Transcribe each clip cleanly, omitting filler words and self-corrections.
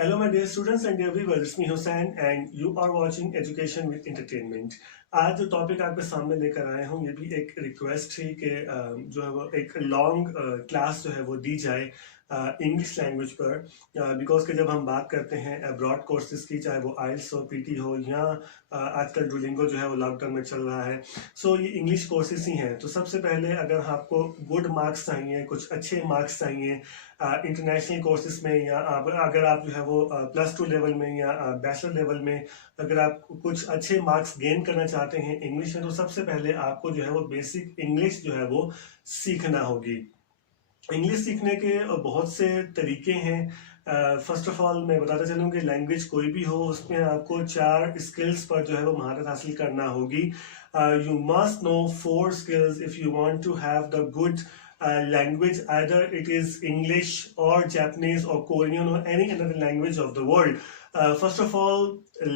Hello, my dear students and dear viewers. It's me Hussain, and you are watching Education with Entertainment. आज जो topic आपके सामने लेकर आए हूँ ये भी एक रिक्वेस्ट है कि जो है वो एक लॉन्ग क्लास जो है वो दी जाए इंग्लिश लैंग्वेज पर, बिकॉज कि जब हम बात करते हैं अब्रॉड कोर्सेज की, चाहे वो आइल्स हो, पीटी हो, या आजकल डुओलिंगो जो है वो लॉकडाउन में चल रहा है, सो ये इंग्लिश कोर्सेज ही हैं। तो सबसे पहले अगर आपको गुड मार्क्स चाहिए, कुछ अच्छे मार्क्स चाहिए इंटरनेशनल कोर्सेज में, या अगर आप जो है वो +2 लेवल में या बैचलर लेवल में अगर आप कुछ अच्छे मार्क्स गेन करना चाहते हैं इंग्लिश में, तो सबसे पहले आपको जो है वो बेसिक इंग्लिश जो है वो सीखना होगी। इंग्लिश सीखने के बहुत से तरीके हैं। फर्स्ट ऑफ ऑल मैं बताता चलूँ कि लैंग्वेज कोई भी हो उसमें आपको 4 स्किल्स पर जो है वो महारत हासिल करना होगी। You must know 4 skills if you want to have the good language, either it is English or Japanese or Korean or any other language of the world. First of all,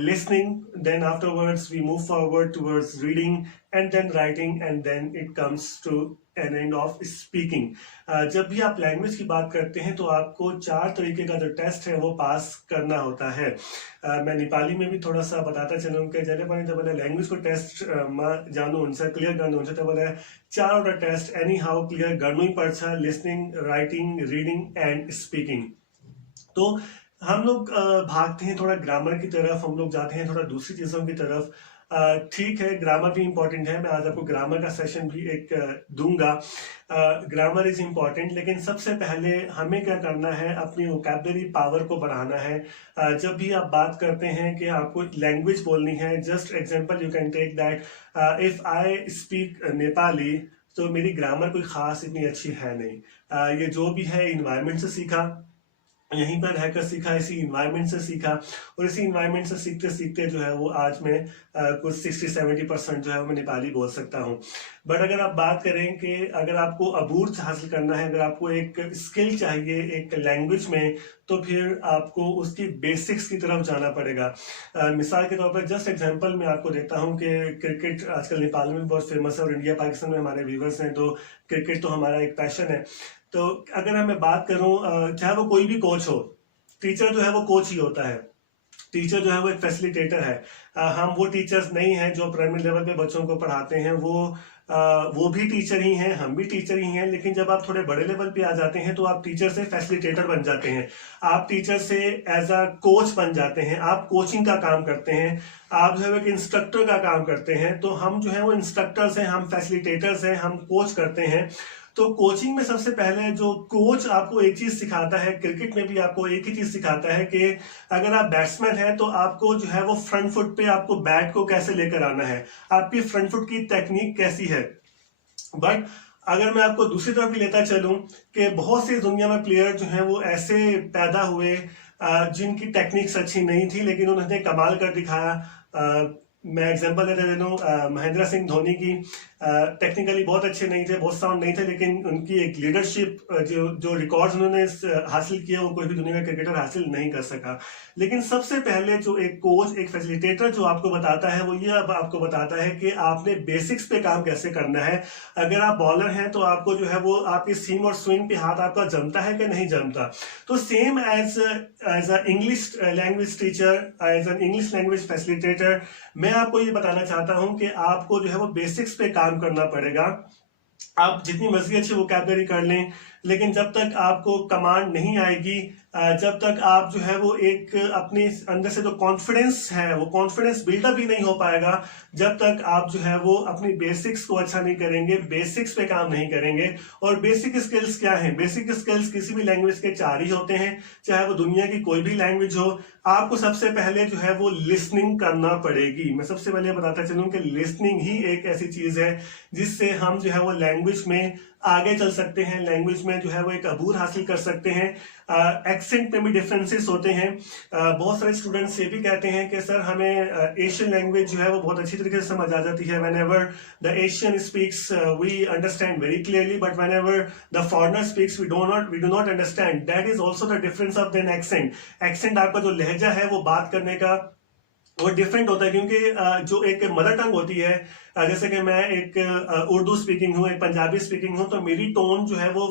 listening, then afterwards we move forward towards reading and then writing, and then it comes to an end of speaking. जब भी आप language की बात करते हैं तो आपको 4 तरीके का जो टेस्ट है वो पास करना होता है। मैं नेपाली में भी थोड़ा सा बताता चलूँ कि जैसे पनि तपाईँलाई ल्याङ्ग्वेजको टेस्टमा जानुहुन्छ, क्लियर गर्नुहुन्छ, तपाईँलाई 4वटा टेस्ट एनी हाउ क्लियर गर्नै पर्छ: listening, writing, reading end speaking. तो हम लोग भागते हैं थोड़ा ग्रामर की तरफ, हम लोग जाते हैं थोड़ा दूसरी चीज़ों की तरफ। ठीक है, ग्रामर भी इम्पोर्टेंट है, मैं आज आपको ग्रामर का सेशन भी एक दूंगा। ग्रामर इज इम्पोर्टेंट, लेकिन सबसे पहले हमें क्या करना है, अपनी वोकैबुलरी पावर को बढ़ाना है। जब भी आप बात करते हैं कि आपको लैंग्वेज बोलनी है, just example you can take that if I speak Nepali, तो मेरी ग्रामर कोई खास इतनी अच्छी है नहीं। ये जो भी है इन्वायरमेंट से सीखा, यहीं पर रहकर सीखा, इसी इन्वायरमेंट से सीखा, और इसी इन्वायरमेंट से सीखते सीखते जो है वो आज मैं कुछ 60-70% जो है वो मैं नेपाली बोल सकता हूँ। बट अगर आप बात करें कि अगर आपको अबूर हासिल करना है, अगर आपको एक स्किल चाहिए एक लैंग्वेज में, तो फिर आपको उसकी बेसिक्स की तरफ जाना पड़ेगा। मिसाल के तौर पर जस्ट एग्जांपल मैं आपको देता हूँ कि क्रिकेट आजकल नेपाल में बहुत फेमस है और इंडिया पाकिस्तान में हमारे व्यूवर्स हैं, तो क्रिकेट तो हमारा एक पैशन है। तो अगर मैं बात करूं, चाहे वो कोई भी कोच हो, टीचर जो है वो कोच ही होता है, टीचर जो है वो एक फैसिलिटेटर है। हम वो टीचर्स नहीं हैं जो प्राइमरी लेवल पे बच्चों को पढ़ाते हैं, वो भी टीचर ही हैं, हम भी टीचर ही हैं, लेकिन जब आप थोड़े बड़े लेवल पे आ जाते हैं तो आप टीचर से फैसिलिटेटर बन जाते हैं, आप टीचर से एज अ कोच बन जाते हैं, आप कोचिंग का काम करते हैं, आप जो है एक इंस्ट्रक्टर का काम करते हैं। तो हम जो है वो इंस्ट्रक्टर्स हैं, हम फैसिलिटेटर्स हैं, हम कोच करते हैं। तो कोचिंग में सबसे पहले जो कोच आपको एक चीज सिखाता है, क्रिकेट में भी आपको एक ही चीज सिखाता है कि अगर आप बैट्समैन हैं तो आपको जो है वो फ्रंट फुट पे आपको बैट को कैसे लेकर आना है, आपकी फ्रंट फुट की टेक्निक कैसी है। बट अगर मैं आपको दूसरी तरफ भी लेता चलूं कि बहुत सी दुनिया में प्लेयर जो हैं वो ऐसे पैदा हुए जिनकी टेक्निक्स अच्छी नहीं थी, लेकिन उन्होंने कमाल कर दिखाया। मैं एग्जांपल देता चलूं महेंद्र सिंह धोनी की, टेक्निकली बहुत अच्छे नहीं थे, बहुत साउंड नहीं थे, लेकिन उनकी एक लीडरशिप जो रिकॉर्ड्स उन्होंने हासिल किया वो कोई भी दुनिया का क्रिकेटर हासिल नहीं कर सका। लेकिन सबसे पहले जो एक कोच, एक फैसिलिटेटर जो आपको बताता है, वो ये अब आपको बताता है कि आपने बेसिक्स पे काम कैसे करना है। अगर आप बॉलर हैं तो आपको जो है वो आपकी सीम और स्विंग पे हाथ आपका जमता है कि नहीं जमता। तो same as a English language teacher, as an English language facilitator, मैं आपको ये बताना चाहता हूं कि आपको जो है वो बेसिक्स पे काम करना पड़ेगा। आप जितनी मर्जी अच्छी वोकैबुलरी कर लें, लेकिन जब तक आपको कमांड नहीं आएगी, जब तक आप जो है वो एक अपने अंदर से जो कॉन्फिडेंस है वो कॉन्फिडेंस बिल्डअप ही नहीं हो पाएगा, जब तक आप जो है वो अपनी बेसिक्स को अच्छा नहीं करेंगे, बेसिक्स पे काम नहीं करेंगे। और बेसिक स्किल्स क्या हैं? बेसिक स्किल्स किसी भी लैंग्वेज के 4 ही होते हैं, चाहे वो दुनिया की कोई भी लैंग्वेज हो। आपको सबसे पहले जो है वो लिसनिंग करना पड़ेगी। मैं सबसे पहले बताता चलूं कि लिसनिंग ही एक ऐसी चीज है जिससे हम जो है वो लैंग्वेज में आगे चल सकते हैं, लैंग्वेज में जो है वो एक अबूर हासिल कर सकते हैं। एक्सेंट में भी डिफरेंसेस होते हैं। बहुत सारे स्टूडेंट्स ये भी कहते हैं कि सर हमें एशियन लैंग्वेज जो है वो बहुत अच्छी तरीके से समझ आ जाती है, whenever the Asian speaks we understand very clearly, but whenever the foreigner speaks we do not understand. That is also the difference of then accent. Accent आपका जो लहजा है वो बात करने का वो डिफरेंट होता है, क्योंकि जो एक मदर टंग होती है जैसे कि मैं एक उर्दू स्पीकिंग हूँ, एक पंजाबी स्पीकिंग हूँ, तो मेरी टोन जो है वो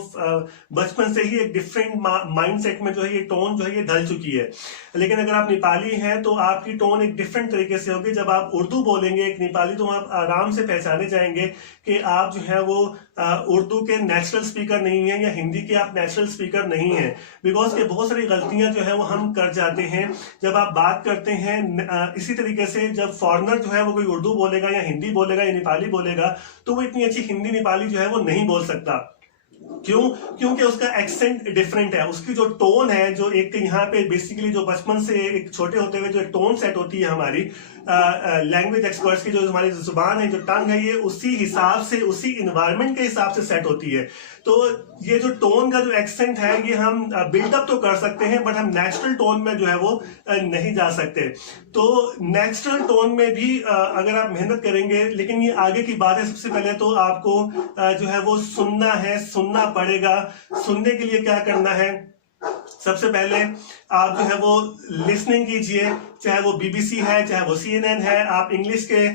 बचपन से ही एक डिफरेंट माइंडसेट में जो है ये टोन जो है ये ढल चुकी है। लेकिन अगर आप नेपाली हैं तो आपकी टोन एक डिफरेंट तरीके से होगी। जब आप उर्दू बोलेंगे एक नेपाली, तो आप आराम से पहचाने जाएंगे कि आप जो है वो उर्दू के नेचुरल स्पीकर नहीं है या हिंदी के आप नेचुरल स्पीकर नहीं है। बिकॉज के बहुत सारी गलतियां जो है वो हम कर जाते हैं जब आप बात करते हैं। इसी तरीके से जब फॉरेनर जो है वो कोई उर्दू बोलेगा या हिंदी बोलेगा या नेपाली बोलेगा, तो वो इतनी अच्छी हिंदी नेपाली जो है वो नहीं बोल सकता। क्यों? क्योंकि उसका एक्सेंट डिफरेंट है, उसकी जो टोन है, जो एक यहाँ पे बेसिकली जो बचपन से एक छोटे होते हुए जो टोन सेट होती है हमारी लैंग्वेज एक्सपर्ट्स की, जो हमारी जुबान है, जो टंग है, ये उसी हिसाब से, उसी इन्वायरमेंट के हिसाब से सेट होती है। तो ये जो टोन का जो एक्सेंट है ये हम बिल्डअप तो कर सकते हैं, बट हम नेचुरल टोन में जो है वो नहीं जा सकते। तो नेचुरल टोन में भी अगर आप मेहनत करेंगे, लेकिन ये आगे की बात है। सबसे पहले तो आपको जो है वो सुनना है, सुनना पड़ेगा। सुनने के लिए क्या करना है? सबसे पहले आप जो है वो लिसनिंग कीजिए, चाहे वो बीबीसी है, चाहे वो CNN है। आप इंग्लिश के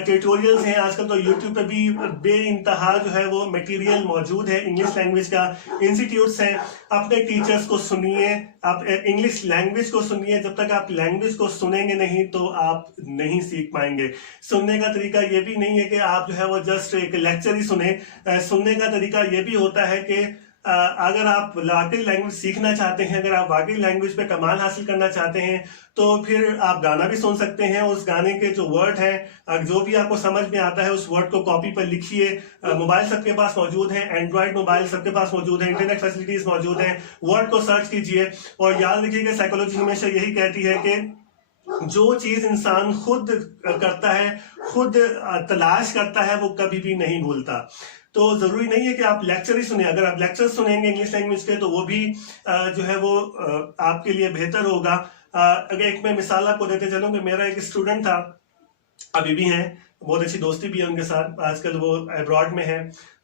ट्यूटोरियल्स हैं, आजकल तो यूट्यूब पे भी बेइंतहा जो है वो मटेरियल मौजूद है इंग्लिश लैंग्वेज का। इंस्टीट्यूट्स हैं, अपने टीचर्स को सुनिए, आप इंग्लिश लैंग्वेज को सुनिए। जब तक आप लैंग्वेज को सुनेंगे नहीं तो आप नहीं सीख पाएंगे। सुनने का तरीका ये भी नहीं है कि आप जो है वो जस्ट एक लेक्चर ही सुने। सुनने का तरीका ये भी होता है कि अगर आप वाकई लैंग्वेज सीखना चाहते हैं, अगर आप वाकई लैंग्वेज पे कमाल हासिल करना चाहते हैं, तो फिर आप गाना भी सुन सकते हैं। उस गाने के जो वर्ड हैं, जो भी आपको समझ में आता है, उस वर्ड को कॉपी पर लिखिए। मोबाइल सबके पास मौजूद है, एंड्रॉइड मोबाइल सबके पास मौजूद है, इंटरनेट फैसिलिटीज मौजूद हैं। वर्ड को सर्च कीजिए और याद रखिएगा साइकोलॉजी हमेशा यही कहती है कि जो चीज इंसान खुद करता है, खुद तलाश करता है, वो कभी भी नहीं भूलता। तो जरूरी नहीं है कि आप लेक्चर ही सुने। अगर आप लेक्चर सुनेंगे इंग्लिश लैंग्वेज के, तो वो भी जो है वो आपके लिए बेहतर होगा। अगर एक मैं मिसाल आपको देते चलूं कि मेरा एक स्टूडेंट था, अभी भी है, बहुत अच्छी दोस्ती भी है उनके साथ, आजकल वो अब्रॉड में है।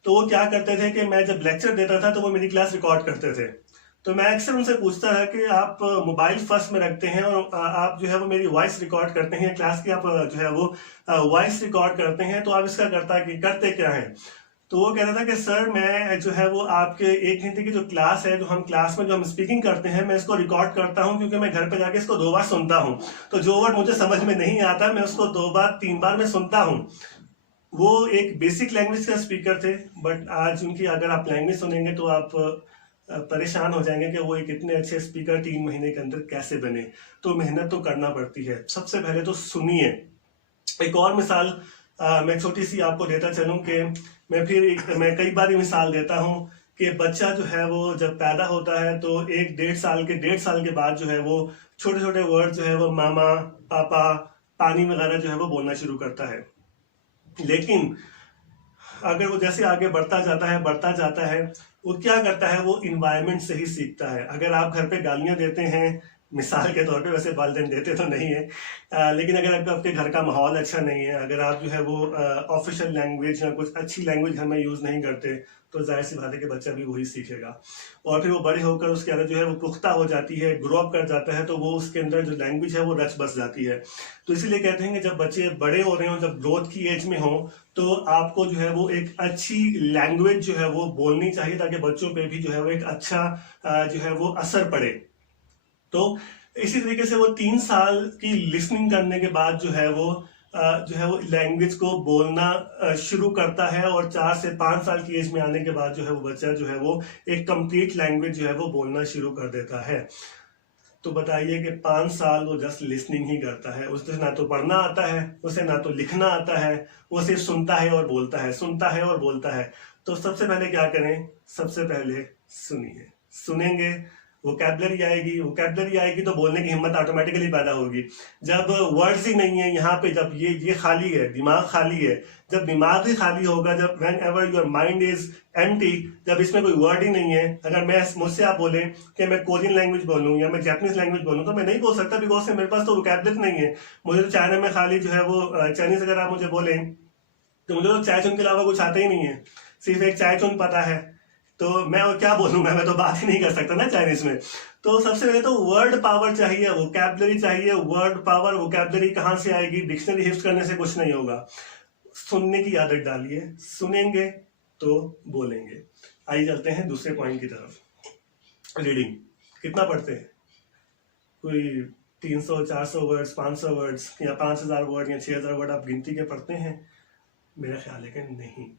तो वो क्या करते थे कि मैं जब लेक्चर देता था तो वो मेरी क्लास रिकॉर्ड करते थे। तो मैं अक्सर उनसे पूछता था कि आप मोबाइल फर्स्ट में रखते हैं और आप जो है वो मेरी वॉइस रिकॉर्ड करते हैं, क्लास की आप जो है वो वॉइस रिकॉर्ड करते हैं, तो आप इसका करते क्या है? तो वो कह रहा था कि सर मैं जो है वो आपके 1 घंटे की जो क्लास है, जो हम क्लास में जो हम स्पीकिंग करते हैं, मैं इसको रिकॉर्ड करता हूं क्योंकि मैं घर पे जाके इसको 2 बार सुनता हूं। तो जो वर्ड मुझे समझ में नहीं आता, मैं उसको 2 बार 3 बार मैं सुनता हूं। वो एक बेसिक लैंग्वेज का स्पीकर थे, बट आज उनकी अगर आप लैंग्वेज सुनेंगे तो आप परेशान हो जाएंगे कि वो एक इतने अच्छे स्पीकर 3 महीने के अंदर कैसे बने। तो मेहनत तो करना पड़ती है। सबसे पहले तो सुनिए। एक और मिसाल मैं छोटी सी आपको देता चलूं कि मैं कई बार मिसाल देता हूं कि बच्चा जो है वो जब पैदा होता है तो 1-1.5 साल के बाद जो है वो छोटे छोटे वर्ड जो है वो मामा, पापा, पानी वगैरह जो है वो बोलना शुरू करता है। लेकिन अगर वो जैसे आगे बढ़ता जाता है, वो क्या करता है, वो इन्वायरमेंट से ही सीखता है। अगर आप घर पे गालियां देते हैं, मिसाल के तौर पे, वैसे वालिदैन देते तो नहीं है, लेकिन अगर आपके घर का माहौल अच्छा नहीं है, अगर आप जो है वो ऑफिशियल लैंग्वेज या कुछ अच्छी लैंग्वेज घर में यूज नहीं करते, तो जाहिर सी बात है कि बच्चा भी वही सीखेगा। और फिर वो बड़े होकर उसके अंदर जो है वो पुख्ता हो जाती है, ग्रो अप कर जाता है, तो वो उसके अंदर जो लैंग्वेज है वो रच बस जाती है। तो इसीलिए कहते हैं कि जब बच्चे बड़े हो रहे हो, जब ग्रोथ की एज में हो, तो आपको जो है वो एक अच्छी लैंग्वेज जो है वो बोलनी चाहिए, ताकि बच्चों पे भी जो है वो एक अच्छा जो है वो असर पड़े। तो इसी तरीके से वो 3 साल की लिसनिंग करने के बाद जो है वो लैंग्वेज को बोलना शुरू करता है, और 4 से 5 साल की एज में आने के बाद जो है वो बच्चा जो है वो एक कंप्लीट लैंग्वेज जो है वो बोलना शुरू कर देता है। तो बताइए कि 5 साल वो जस्ट लिसनिंग ही करता है, उसे ना तो पढ़ना आता है, उसे ना तो लिखना आता है, वो सिर्फ सुनता है और बोलता है, सुनता है और बोलता है। तो सबसे पहले क्या करें? सबसे पहले सुनिए। सुनेंगे, वोकैबुलरी आएगी तो बोलने की हिम्मत ऑटोमेटिकली पैदा होगी। जब वर्ड्स ही नहीं है यहाँ पे, जब ये खाली है, दिमाग खाली है, जब दिमाग ही खाली होगा, जब when ever your mind is empty, जब इसमें कोई वर्ड ही नहीं है, अगर मुझसे आप बोले कि मैं कोरियन लैंग्वेज बोलूँ या मैं जापानीज लैंग्वेज बोलूँ, तो मैं नहीं बोल सकता, बिकॉज से मेरे पास तो वोकैबुलरी नहीं है। मुझे तो चाइना में खाली जो है वो चाइनीज अगर आप मुझे बोले, तो मुझे तो चाय चुन के अलावा कुछ आता ही नहीं है, सिर्फ एक चाय चुन पता है, तो मैं क्या बोलूंगा, मैं तो बात ही नहीं कर सकता ना चाइनीज में। तो सबसे पहले तो वर्ड पावर चाहिए, वोकैबुलरी चाहिए। वर्ड पावर, वोकैबुलरी कहाँ से आएगी? डिक्शनरी हिफ्ट करने से कुछ नहीं होगा। सुनने की आदत डालिए, सुनेंगे तो बोलेंगे। आइए चलते हैं दूसरे पॉइंट की तरफ। रीडिंग कितना पढ़ते हैं? कोई 300, 400 वर्ड्स, 500 वर्ड्स या 5000 वर्ड या 6000 वर्ड आप गिनती के पढ़ते हैं? मेरा ख्याल है कि नहीं।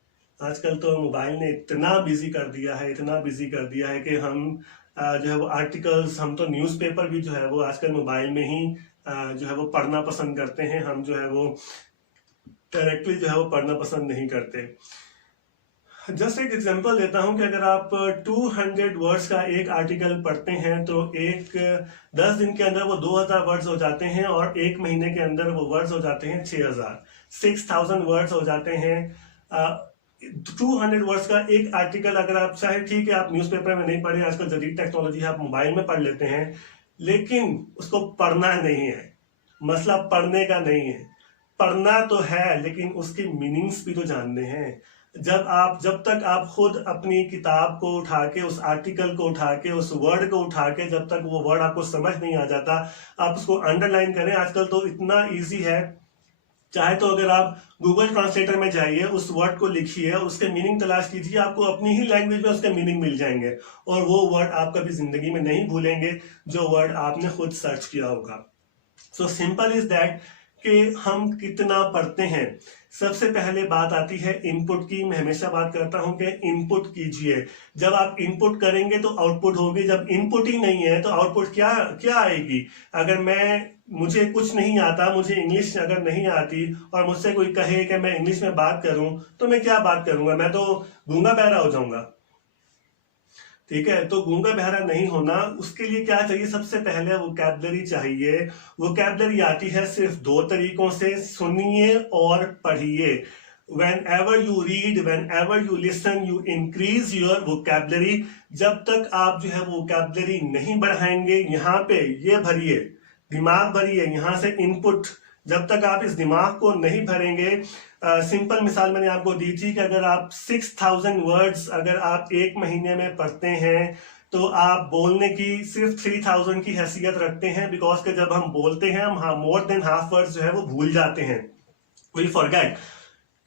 आजकल तो मोबाइल ने इतना बिजी कर दिया है, इतना बिजी कर दिया है कि हम जो है वो आर्टिकल्स, हम तो न्यूज़पेपर भी जो है वो आजकल मोबाइल में ही जो है वो पढ़ना पसंद करते हैं। हम जो है वो डायरेक्टली जो है वो पढ़ना पसंद नहीं करते। जस्ट एक एग्जांपल देता हूं कि अगर आप 200 वर्ड्स का एक आर्टिकल पढ़ते हैं तो एक 10 दिन के अंदर वो 2000 वर्ड्स हो जाते हैं, और एक महीने के अंदर वो वर्ड्स हो जाते हैं 6000 वर्ड्स हो जाते हैं। 200 वर्ड्स का एक आर्टिकल अगर आप चाहे, ठीक है आप न्यूज़पेपर में नहीं पढ़े, आजकल जदीद टेक्नोलॉजी है, आप मोबाइल में पढ़ लेते हैं, लेकिन उसको पढ़ना नहीं है। मसला पढ़ने का नहीं है, पढ़ना तो है लेकिन उसकी मीनिंग्स भी तो जानने हैं। जब तक आप खुद अपनी किताब को उठा के, उस आर्टिकल को उठा के, उस वर्ड को उठा के, जब तक वो वर्ड आपको समझ नहीं आ जाता, आप उसको अंडरलाइन करें। आजकल तो इतना इजी है, चाहे तो अगर आप गूगल ट्रांसलेटर में जाइए, उस वर्ड को लिखिए, उसके मीनिंग तलाश कीजिए, आपको अपनी ही लैंग्वेज में उसके मीनिंग मिल जाएंगे, और वो वर्ड आप कभी जिंदगी में नहीं भूलेंगे जो वर्ड आपने खुद सर्च किया होगा। सो सिंपल इज दैट कि हम कितना पढ़ते हैं। सबसे पहले बात आती है इनपुट की। मैं हमेशा बात करता हूं कि इनपुट कीजिए। जब आप इनपुट करेंगे तो आउटपुट होगी, जब इनपुट ही नहीं है तो आउटपुट क्या आएगी? अगर मुझे कुछ नहीं आता, मुझे इंग्लिश अगर नहीं आती और मुझसे कोई कहे कि मैं इंग्लिश में बात करूं, तो मैं क्या बात करूंगा? मैं तो गूंगा बहरा हो जाऊंगा। ठीक है, तो गूंगा बहरा नहीं होना, उसके लिए क्या चाहिए? सबसे पहले वोकैबुलरी चाहिए। वोकैबुलरी आती है सिर्फ 2 तरीकों से, सुनिए और पढ़िए। Whenever you read, whenever you listen, you increase your vocabulary। जब तक आप जो है वोकैबुलरी नहीं बढ़ाएंगे, यहाँ पे ये भरिए, दिमाग भरिए, यहाँ से इनपुट, जब तक आप इस दिमाग को नहीं भरेंगे। सिंपल मिसाल मैंने आपको दी थी कि अगर आप 6000 वर्ड्स अगर आप एक महीने में पढ़ते हैं तो आप बोलने की सिर्फ 3000 की हैसियत रखते हैं, बिकॉज के जब हम बोलते हैं हम मोर देन हाफ वर्ड्स जो है वो भूल जाते हैं, वी फॉरगेट।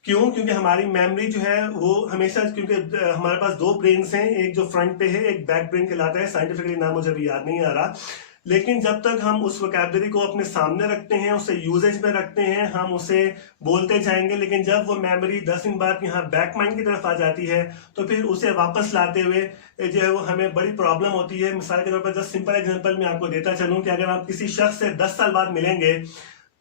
क्यों? क्योंकि हमारी मेमोरी जो है वो हमेशा, क्योंकि हमारे पास 2 ब्रेन्स हैं, एक जो फ्रंट पे है, एक बैक ब्रेन कहलाता है, साइंटिफिकली नाम मुझे अभी याद नहीं आ रहा। लेकिन जब तक हम उस वोकैबुलरी को अपने सामने रखते हैं, उसे यूजेज में रखते हैं, हम उसे बोलते जाएंगे, लेकिन जब वो मेमोरी 10 दिन बाद यहाँ बैक माइंड की तरफ आ जाती है तो फिर उसे वापस लाते हुए जो है वो हमें बड़ी प्रॉब्लम होती है। मिसाल के तौर पर जस्ट सिंपल एग्जांपल मैं आपको देता चलूं कि अगर आप किसी शख्स से 10 साल बाद मिलेंगे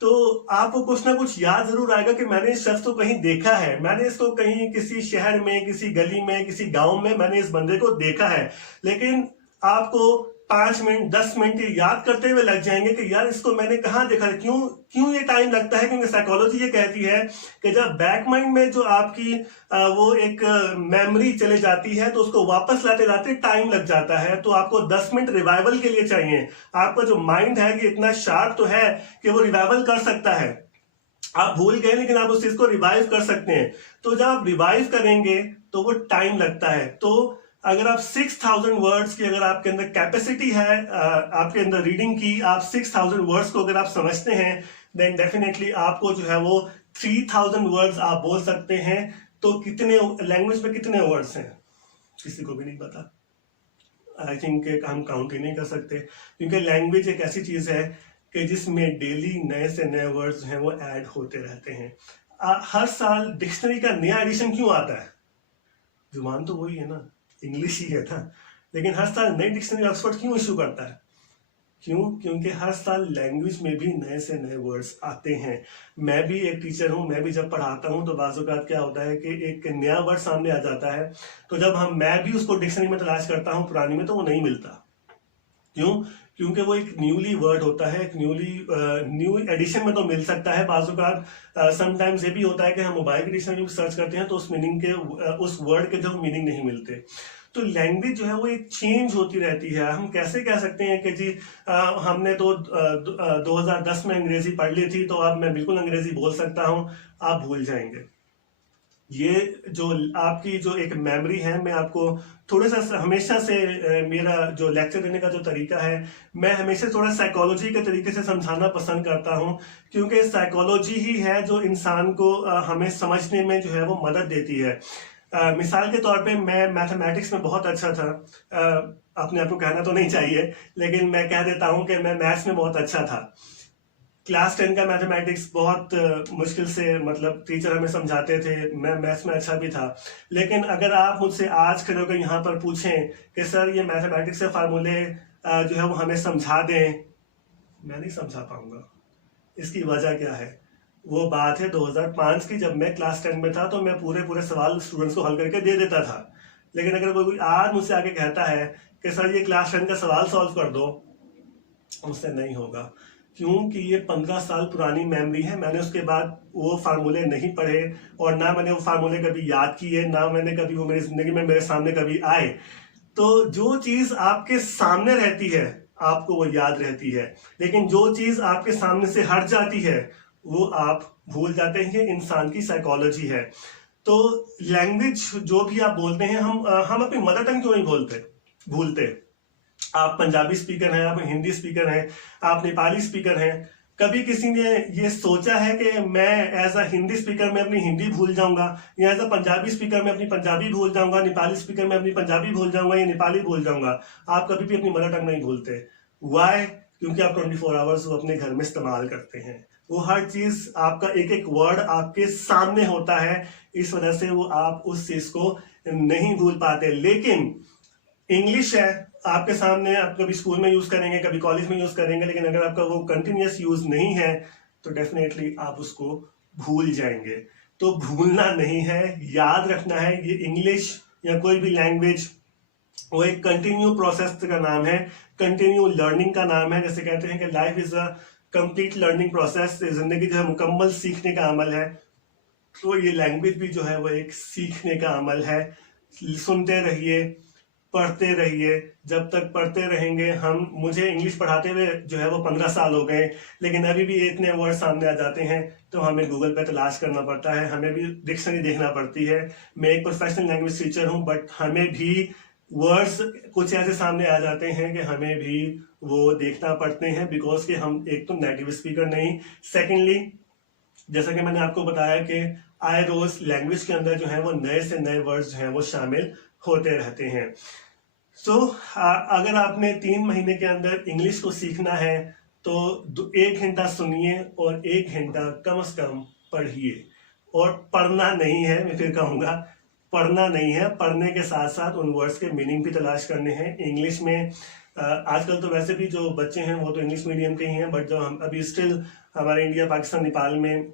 तो आपको कुछ ना कुछ याद जरूर आएगा कि मैंने इस शख्स को कहीं देखा है, मैंने इसको कहीं किसी शहर में, किसी गली में, किसी गांव में मैंने इस बंदे को देखा है। लेकिन आपको 5 मिनट 10 मिनट याद करते हुए लग जाएंगे कि यार इसको मैंने कहाँ देखा है। क्यों ये टाइम लगता है? क्योंकि साइकोलॉजी ये कहती है कि जब बैक माइंड में जो आपकी वो एक मेमोरी चले जाती है तो उसको वापस लाते लाते टाइम लग जाता है। तो आपको 10 मिनट रिवाइवल के लिए चाहिए। आपका जो माइंड है ये इतना शार्प तो है कि वो रिवाइवल कर सकता है। आप भूल गए लेकिन आप उस चीज को रिवाइव कर सकते हैं। तो जब आप रिवाइव करेंगे तो वो टाइम लगता है। तो अगर आप 6000 वर्ड्स की अगर आपके अंदर कैपेसिटी है, आपके अंदर रीडिंग की, आप 6000 वर्ड्स को अगर आप समझते हैं, देन डेफिनेटली आपको जो है वो 3000 वर्ड्स आप बोल सकते हैं। तो कितने लैंग्वेज में कितने वर्ड्स हैं किसी को भी नहीं पता। आई थिंक हम काउंट ही नहीं कर सकते, क्योंकि लैंग्वेज एक ऐसी चीज है कि जिसमें डेली नए से नए वर्ड्स हैं वो ऐड होते रहते हैं। हर साल डिक्शनरी का नया एडिशन क्यों आता है? जुबान तो वही है ना, इंग्लिश ही है ना, लेकिन हर साल नई डिक्शनरी ऑक्सफोर्ड क्यों इशू करता है? क्यों? क्योंकि हर साल लैंग्वेज में भी नए से नए वर्ड्स आते हैं। मैं भी एक टीचर हूं, मैं भी जब पढ़ाता हूं तो बाज़ औक़ात क्या होता है कि एक नया वर्ड सामने आ जाता है, तो जब मैं भी उसको डिक्शनरी में तलाश करता हूं पुरानी में, तो वो नहीं मिलता। क्यों? क्योंकि वो एक न्यूली वर्ड होता है, एक न्यू एडिशन में तो मिल सकता है। बाज़ औक़ात समटाइम्स ये भी होता है कि हम मोबाइल की डिक्शनरी में सर्च करते हैं तो उस मीनिंग के, उस वर्ड के जो मीनिंग नहीं मिलते। तो लैंग्वेज जो है वो एक चेंज होती रहती है। हम कैसे कह सकते हैं कि जी हमने तो 2010 में अंग्रेजी पढ़ ली थी तो अब मैं बिल्कुल अंग्रेजी बोल सकता हूं? आप भूल जाएंगे। ये जो आपकी जो एक मेमोरी है, मैं आपको थोड़ा सा हमेशा से मेरा जो लेक्चर देने का जो तरीका है, मैं हमेशा थोड़ा साइकोलॉजी के तरीके से समझाना पसंद करता हूँ, क्योंकि साइकोलॉजी ही है जो इंसान को हमें समझने में जो है वो मदद देती है। मिसाल के तौर पे मैं मैथमेटिक्स में बहुत अच्छा था। अपने आप को कहना तो नहीं चाहिए, लेकिन मैं कह देता हूँ कि मैं मैथ्स में बहुत अच्छा था। क्लास 10 का मैथमेटिक्स बहुत मुश्किल से, मतलब टीचर हमें समझाते थे, मैं मैथ्स में अच्छा भी था। लेकिन अगर आप मुझसे आज खड़े होकर यहाँ पर पूछें कि सर ये मैथमेटिक्स के फार्मूले जो है वो हमें समझा दें, मैं नहीं समझा पाऊंगा। इसकी वजह क्या है? वो बात है 2005 की, जब मैं क्लास 10 में था तो मैं पूरे पूरे सवाल स्टूडेंट्स को हल करके दे देता था। लेकिन अगर कोई आज मुझसे आके कहता है कि सर ये क्लास 10 का सवाल सॉल्व कर दो, उससे नहीं होगा। क्योंकि ये 15 साल पुरानी मेमोरी है। मैंने उसके बाद वो फार्मूले नहीं पढ़े, और ना मैंने वो फार्मूले कभी याद किए, ना मैंने कभी वो मेरी जिंदगी में मेरे सामने कभी आए। तो जो चीज आपके सामने रहती है आपको वो याद रहती है, लेकिन जो चीज आपके सामने से हट जाती है वो आप भूल जाते हैं। ये इंसान की साइकोलॉजी है। तो लैंग्वेज जो भी आप बोलते हैं, हम अपनी मदर टंग क्यों नहीं भूलते? आप पंजाबी स्पीकर हैं, आप हिंदी स्पीकर हैं, आप नेपाली स्पीकर हैं। कभी किसी ने ये सोचा है कि मैं एज अ हिंदी स्पीकर में अपनी हिंदी भूल जाऊंगा, या एज अ पंजाबी स्पीकर में अपनी पंजाबी भूल जाऊंगा, नेपाली स्पीकर में अपनी पंजाबी भूल जाऊंगा या नेपाली भूल जाऊंगा? आप कभी भी अपनी मदर टंग नहीं भूलते। वाई? क्योंकि आप 24 आवर्स वो अपने घर में इस्तेमाल करते हैं। वो हर चीज, आपका एक एक वर्ड आपके सामने होता है, इस वजह से वो आप उस चीज को नहीं भूल पाते। लेकिन इंग्लिश है आपके सामने, आप कभी स्कूल में यूज करेंगे, कभी कॉलेज में यूज करेंगे, लेकिन अगर आपका वो कंटिन्यूस यूज नहीं है तो डेफिनेटली आप उसको भूल जाएंगे। तो भूलना नहीं है, याद रखना है। ये इंग्लिश या कोई भी लैंग्वेज वो एक कंटिन्यू प्रोसेस का नाम है, कंटिन्यू लर्निंग का नाम है। जैसे कहते हैं कि life is a complete learning process, जिंदगी जो है मुकम्मल सीखने का अमल है। तो ये लैंग्वेज भी जो है वो एक सीखने का अमल है। सुनते रहिए, पढ़ते रहिए। जब तक पढ़ते रहेंगे, मुझे इंग्लिश पढ़ाते हुए जो है वो 15 साल हो गए, लेकिन अभी भी इतने वर्ड सामने आ जाते हैं तो हमें गूगल पे तलाश करना पड़ता है, हमें भी डिक्शनरी देखना पड़ती है। मैं एक प्रोफेशनल लैंग्वेज टीचर हूँ, बट हमें भी वर्ड्स कुछ ऐसे सामने आ जाते हैं कि हमें भी वो देखना पड़ते हैं, बिकॉज कि हम एक तो नेटिव स्पीकर नहीं, सेकेंडली जैसा कि मैंने आपको बताया कि आए रोज लैंग्वेज के अंदर जो है वो नए से नए वर्ड्स जो हैं वो शामिल होते रहते हैं। अगर आपने 3 महीने के अंदर इंग्लिश को सीखना है तो 1 घंटा सुनिए और 1 घंटा कम से कम पढ़िए। और पढ़ना नहीं है, मैं फिर कहूंगा, पढ़ना नहीं है, पढ़ने के साथ साथ उन वर्ड्स के मीनिंग भी तलाश करने हैं इंग्लिश में। आजकल तो वैसे भी जो बच्चे हैं वो तो इंग्लिश मीडियम के ही हैं, बट जो हम अभी स्टिल हमारे इंडिया, पाकिस्तान, नेपाल में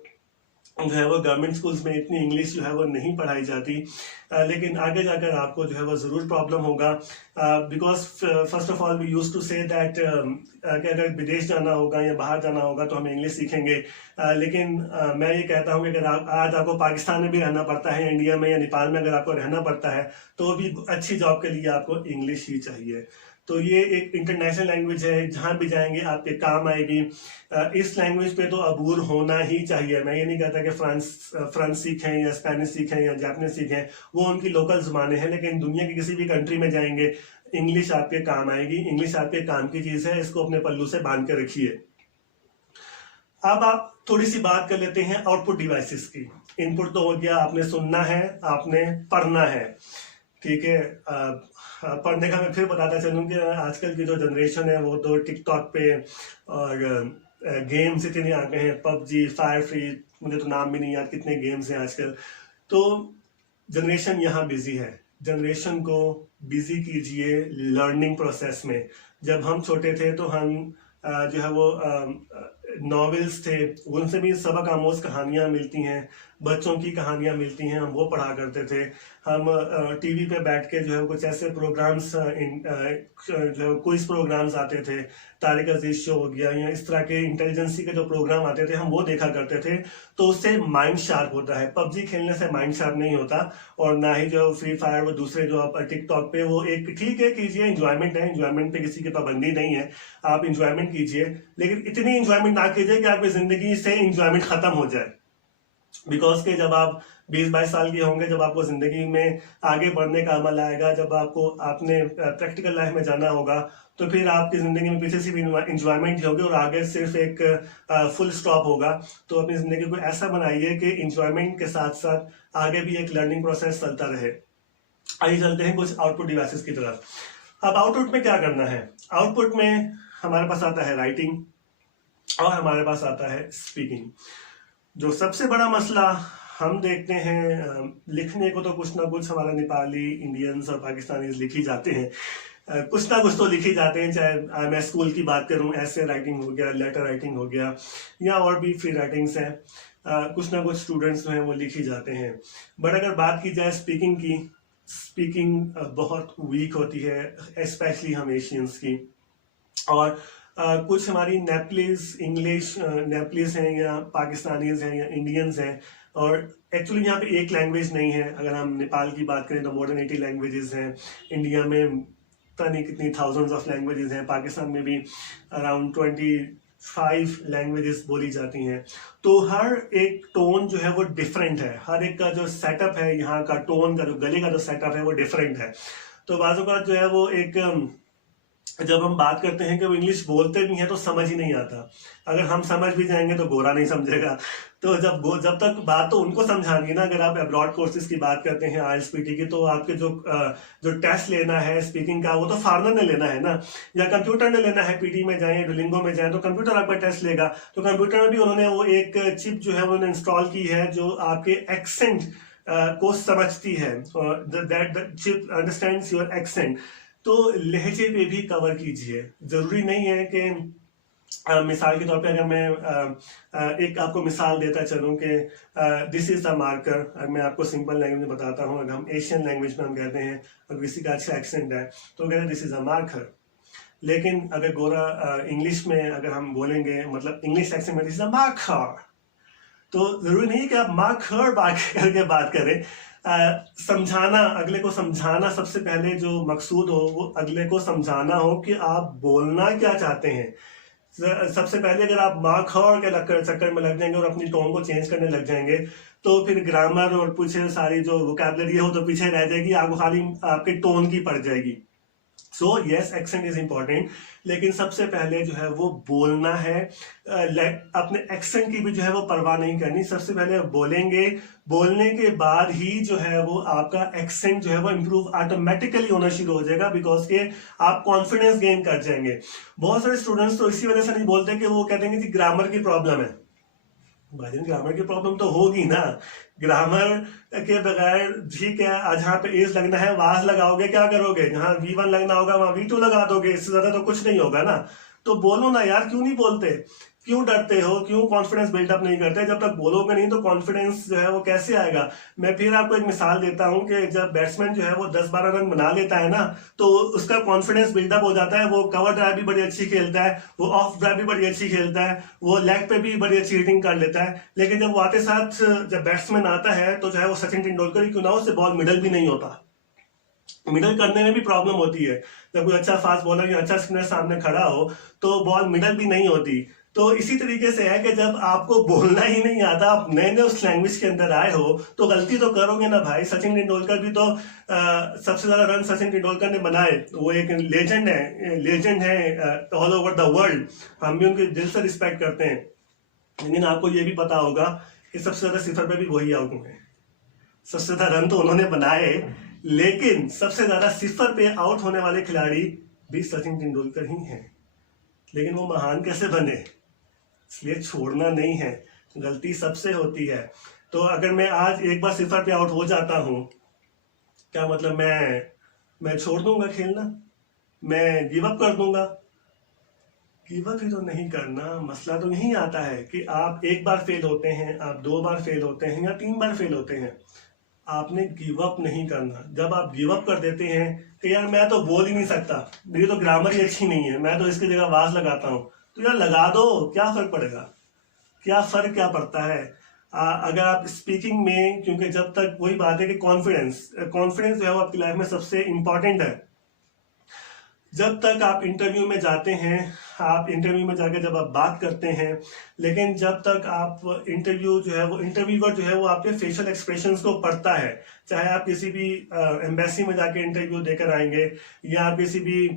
जो है वो गवर्नमेंट स्कूल्स में इतनी इंग्लिश जो है वो नहीं पढ़ाई जाती। लेकिन आगे जाकर आपको जो है वो ज़रूर प्रॉब्लम होगा, because first of all we use to say that कि अगर विदेश जाना होगा या बाहर जाना होगा तो हम इंग्लिश सीखेंगे। लेकिन मैं ये कहता हूँ कि अगर आज आपको पाकिस्तान में भी रहना पड़ता है, इंडिया में या नेपाल में अगर आपको रहना पड़ता है, तो भी अच्छी जॉब के लिए आपको इंग्लिश ही चाहिए। तो ये एक इंटरनेशनल लैंग्वेज है, जहां भी जाएंगे आपके काम आएगी। इस लैंग्वेज पे तो अबूर होना ही चाहिए। मैं ये नहीं कहता कि फ्रांस सीखें या स्पेनिश सीखें या जापानीज सीखें, वो उनकी लोकल जुबानें हैं, लेकिन दुनिया की किसी भी कंट्री में जाएंगे इंग्लिश आपके काम आएगी। इंग्लिश आपके काम की चीज है, इसको अपने पल्लू से बांध के रखिए। अब आप थोड़ी सी बात कर लेते हैं आउटपुट डिवाइसेस की। इनपुट तो हो गया, आपने सुनना है, आपने पढ़ना है, ठीक है। पढ़ने का मैं फिर बताता चलूँ कि आजकल की जो जनरेशन है वो तो टिकटॉक पे और गेम्स इतने आ गए हैं, पबजी, फायर फ्री, मुझे तो नाम भी नहीं याद कितने गेम्स हैं आजकल। तो जनरेशन यहाँ बिजी है। जनरेशन को बिजी कीजिए लर्निंग प्रोसेस में। जब हम छोटे थे तो हम जो है वो नॉवेल्स थे, उनसे भी सबक आमोज कहानियां मिलती हैं, बच्चों की कहानियां मिलती हैं, हम वो पढ़ा करते थे। हम टीवी पे बैठ के जो है कुछ ऐसे प्रोग्राम्स, जो क्विज प्रोग्राम्स आते थे, तारिक अजीज शो हो गया, या इस तरह के इंटेलिजेंसी के जो प्रोग्राम आते थे हम वो देखा करते थे। तो उससे माइंड शार्प होता है। पबजी खेलने से माइंड शार्प नहीं होता, और ना ही जो फ्री फायर, वो दूसरे जो आप टिकटॉक पे, वो एक ठीक है कीजिए, इंजॉयमेंट है, इंजॉयमेंट पे किसी की पाबंदी नहीं है, आप इंजॉयमेंट कीजिए, लेकिन इतनी इंजॉयमेंट ना कीजिए कि आपकी जिंदगी से इंजॉयमेंट खत्म हो जाए। बिकॉज के जब आप 20-22 साल के होंगे, जब आपको जिंदगी में आगे बढ़ने का अमल आएगा, जब आपको आपने प्रैक्टिकल लाइफ में जाना होगा, तो फिर आपकी जिंदगी में पीछे से भी इंजॉयमेंट ही होगी और आगे सिर्फ एक फुल स्टॉप होगा। तो अपनी जिंदगी को ऐसा बनाइए कि इंजॉयमेंट के साथ साथ आगे भी एक लर्निंग प्रोसेस चलता रहे। आइए चलते हैं कुछ आउटपुट डिवाइसेस की तरफ। अब आउटपुट में क्या करना है? आउटपुट में हमारे पास आता है राइटिंग और हमारे पास आता है स्पीकिंग। जो सबसे बड़ा मसला हम देखते हैं, लिखने को तो कुछ ना कुछ हमारा नेपाली, इंडियंस और पाकिस्तानी लिख ही जाते हैं, कुछ ना कुछ तो लिख ही जाते हैं। चाहे मैं स्कूल की बात करूं, ऐसे राइटिंग हो गया, लेटर राइटिंग हो गया, या और भी फ्री राइटिंग्स हैं, कुछ ना कुछ स्टूडेंट्स जो हैं वो लिख ही जाते हैं। बट अगर बात की जाए स्पीकिंग की, स्पीकिंग बहुत वीक होती है, स्पेशली हम एशियंस की। और कुछ हमारी नेपलीज इंग्लिश नेपलीज हैं या पाकिस्तानीज हैं या इंडियंस हैं, और एक्चुअली यहाँ पे एक लैंग्वेज नहीं है। अगर हम नेपाल की बात करें तो मोर देन 80 लैंग्वेजेस हैं। इंडिया में पता नहीं कितनी थाउजेंड्स ऑफ लैंग्वेजेस हैं। पाकिस्तान में भी अराउंड 25 लैंग्वेजेस बोली जाती हैं। तो हर एक टोन जो है वो डिफरेंट है, हर एक का जो सेटअप है, यहाँ का टोन का, जो गले का जो सेटअप है वो डिफरेंट है। तो बाज़ों का जो है वो एक जब हम बात करते हैं कि वो इंग्लिश बोलते भी हैं तो समझ ही नहीं आता। अगर हम समझ भी जाएंगे तो गोरा नहीं समझेगा। तो जब तक बात तो उनको समझानी ना। अगर आप अब्रॉड कोर्सेज की बात करते हैं IELTS-PT की, तो आपके जो टेस्ट लेना है स्पीकिंग का, वो तो फॉरेनर ने लेना है ना, या कंप्यूटर ने लेना है। PT में जाए, डुलिंगो में जाए, तो कंप्यूटर आपका टेस्ट लेगा। तो कंप्यूटर में भी उन्होंने वो एक चिप जो है उन्होंने इंस्टॉल की है जो आपके एक्सेंट को समझती है। That chip understands your accent. तो लहजे पे भी कवर कीजिए। जरूरी नहीं है कि मिसाल के तौर पे अगर मैं एक आपको मिसाल देता चलूं कि दिस इज द मार्कर, मैं आपको सिंपल लैंग्वेज में बताता हूं। अगर हम एशियन लैंग्वेज में हम कहते हैं और किसी का अच्छा एक्सेंट है तो कहते हैं दिस इज अ मार्कर। लेकिन अगर गोरा इंग्लिश में अगर हम बोलेंगे, मतलब इंग्लिश एक्सेंट में, दिस इज अ मार्कर, तो जरूरी नहीं कि आप मार्कर बात करके बात करें। समझाना, अगले को समझाना, सबसे पहले जो मकसूद हो वो अगले को समझाना हो कि आप बोलना क्या चाहते हैं। सबसे पहले अगर आप मार्कर के चक्कर में लग जाएंगे और अपनी टोन को चेंज करने लग जाएंगे तो फिर ग्रामर और पीछे सारी जो वोकैबुलरी है वो तो पीछे रह जाएगी, आपको खाली आपके टोन की पड़ जाएगी। So yes, accent is important, लेकिन सबसे पहले जो है वो बोलना है। अपने एक्सेंट की भी जो है वो परवाह नहीं करनी। सबसे पहले बोलेंगे, बोलने के बाद ही जो है वो आपका एक्सेंट जो है वो इम्प्रूव ऑटोमेटिकली होना शुरू हो जाएगा, बिकॉज के आप कॉन्फिडेंस गेन कर जाएंगे। बहुत सारे स्टूडेंट्स तो इसी वजह से नहीं बोलते कि वो कहते हैं कि ग्रामर की प्रॉब्लम है। भाईजान, ग्रामर की प्रॉब्लम तो होगी ना। ग्रामर के बगैर ठीक है, आज जहाँ पे एज लगना है वहां लगाओगे, क्या करोगे? जहाँ V1 लगना होगा वहां V2 लगा दोगे, इससे ज्यादा तो कुछ नहीं होगा ना। तो बोलो ना यार, क्यों नहीं बोलते? क्यों डरते हो? क्यों कॉन्फिडेंस बिल्डअप नहीं करते? जब तक बोलोगे नहीं तो कॉन्फिडेंस जो है वो कैसे आएगा? मैं फिर आपको एक मिसाल देता हूं कि जब बैट्समैन जो है वो 10-12 रन बना लेता है ना, तो उसका कॉन्फिडेंस बिल्डअप हो जाता है। वो कवर ड्राइव भी बड़ी अच्छी खेलता है, वो ऑफ ड्राइव भी बड़ी अच्छी खेलता है, वो लेग पे भी बड़ी अच्छी हिटिंग कर लेता है। लेकिन जब वो आते साथ जब बैट्समैन आता है तो चाहे वो सचिन तेंदुलकर ही क्यों ना हो, उससे बॉल मिडल भी नहीं होता। मिडल करने में भी प्रॉब्लम होती है। जब कोई अच्छा फास्ट बॉलर या अच्छा स्पिनर सामने खड़ा हो तो बॉल मिडल भी नहीं होती। तो इसी तरीके से है कि जब आपको बोलना ही नहीं आता, आप नए नए उस लैंग्वेज के अंदर आए हो तो गलती तो करोगे ना भाई। सचिन तेंदुलकर भी तो सबसे ज्यादा रन सचिन तेंदुलकर ने बनाए। वो एक लेजेंड है ऑल ओवर द वर्ल्ड। हम भी उनके दिल से रिस्पेक्ट करते हैं। लेकिन आपको ये भी पता होगा कि सबसे ज्यादा सिफर पे भी वही आउट हुए। सबसे ज्यादा रन तो उन्होंने बनाए, लेकिन सबसे ज्यादा सिफर पे आउट होने वाले खिलाड़ी भी सचिन तेंदुलकर ही हैं। लेकिन वो महान कैसे बने? इसलिए छोड़ना नहीं है, गलती सबसे होती है। तो अगर मैं आज एक बार सिफर पे आउट हो जाता हूं, क्या मतलब मैं छोड़ दूंगा खेलना? मैं गिव अप कर दूंगा? गिव अप ही तो नहीं करना। मसला तो यही आता है कि आप एक बार फेल होते हैं, आप 2 बार फेल होते हैं या 3 बार फेल होते हैं। आपने गिव अप नहीं करना। जब आप गिव अप कर देते हैं कि यार मैं तो बोल ही नहीं सकता, मेरी तो ग्रामर ही अच्छी नहीं है, मैं तो इसकी जगह आवाज लगाता हूं, तो यार लगा दो, क्या फर्क पड़ेगा? क्या पड़ता है? अगर आप स्पीकिंग में, क्योंकि जब तक वही बात है कि कॉन्फिडेंस जो है वो आपकी लाइफ में सबसे इंपॉर्टेंट है। जब तक आप इंटरव्यू में जाते हैं, आप इंटरव्यू में जाकर जब आप बात करते हैं, लेकिन जब तक आप इंटरव्यू जो है वो इंटरव्यूअर जो है वो आपके फेशियल एक्सप्रेशंस को पढ़ता है, चाहे आप किसी भी एम्बेसी में जाके इंटरव्यू देकर आएंगे या आप किसी भी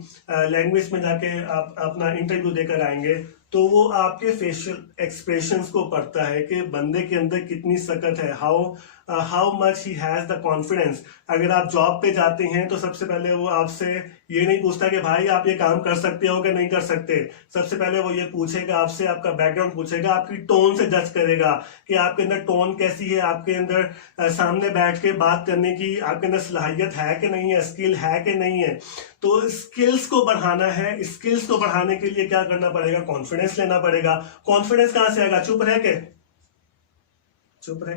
लैंग्वेज में जाके आप अपना इंटरव्यू देकर आएंगे, तो वो आपके फेशियल एक्सप्रेशंस को पढ़ता है कि बंदे के अंदर कितनी सकत है, how much he has the confidence. अगर आप जॉब पे जाते हैं तो सबसे पहले वो आपसे ये नहीं पूछता कि भाई आप ये काम कर सकते हो कि नहीं कर सकते। सबसे पहले वो ये पूछेगा आपसे, आपका बैकग्राउंड पूछेगा, आपकी टोन से जज करेगा कि आपके अंदर टोन कैसी है, आपके अंदर सामने बैठ के बात करने की आपके अंदर सलाहियत है कि नहीं है, स्किल है कि नहीं है। तो स्किल्स को बढ़ाना है, स्किल्स को बढ़ाने के लिए क्या करना पड़ेगा, कॉन्फिडेंस लेना पड़ेगा। कॉन्फिडेंस कहां से आएगा, चुप रह के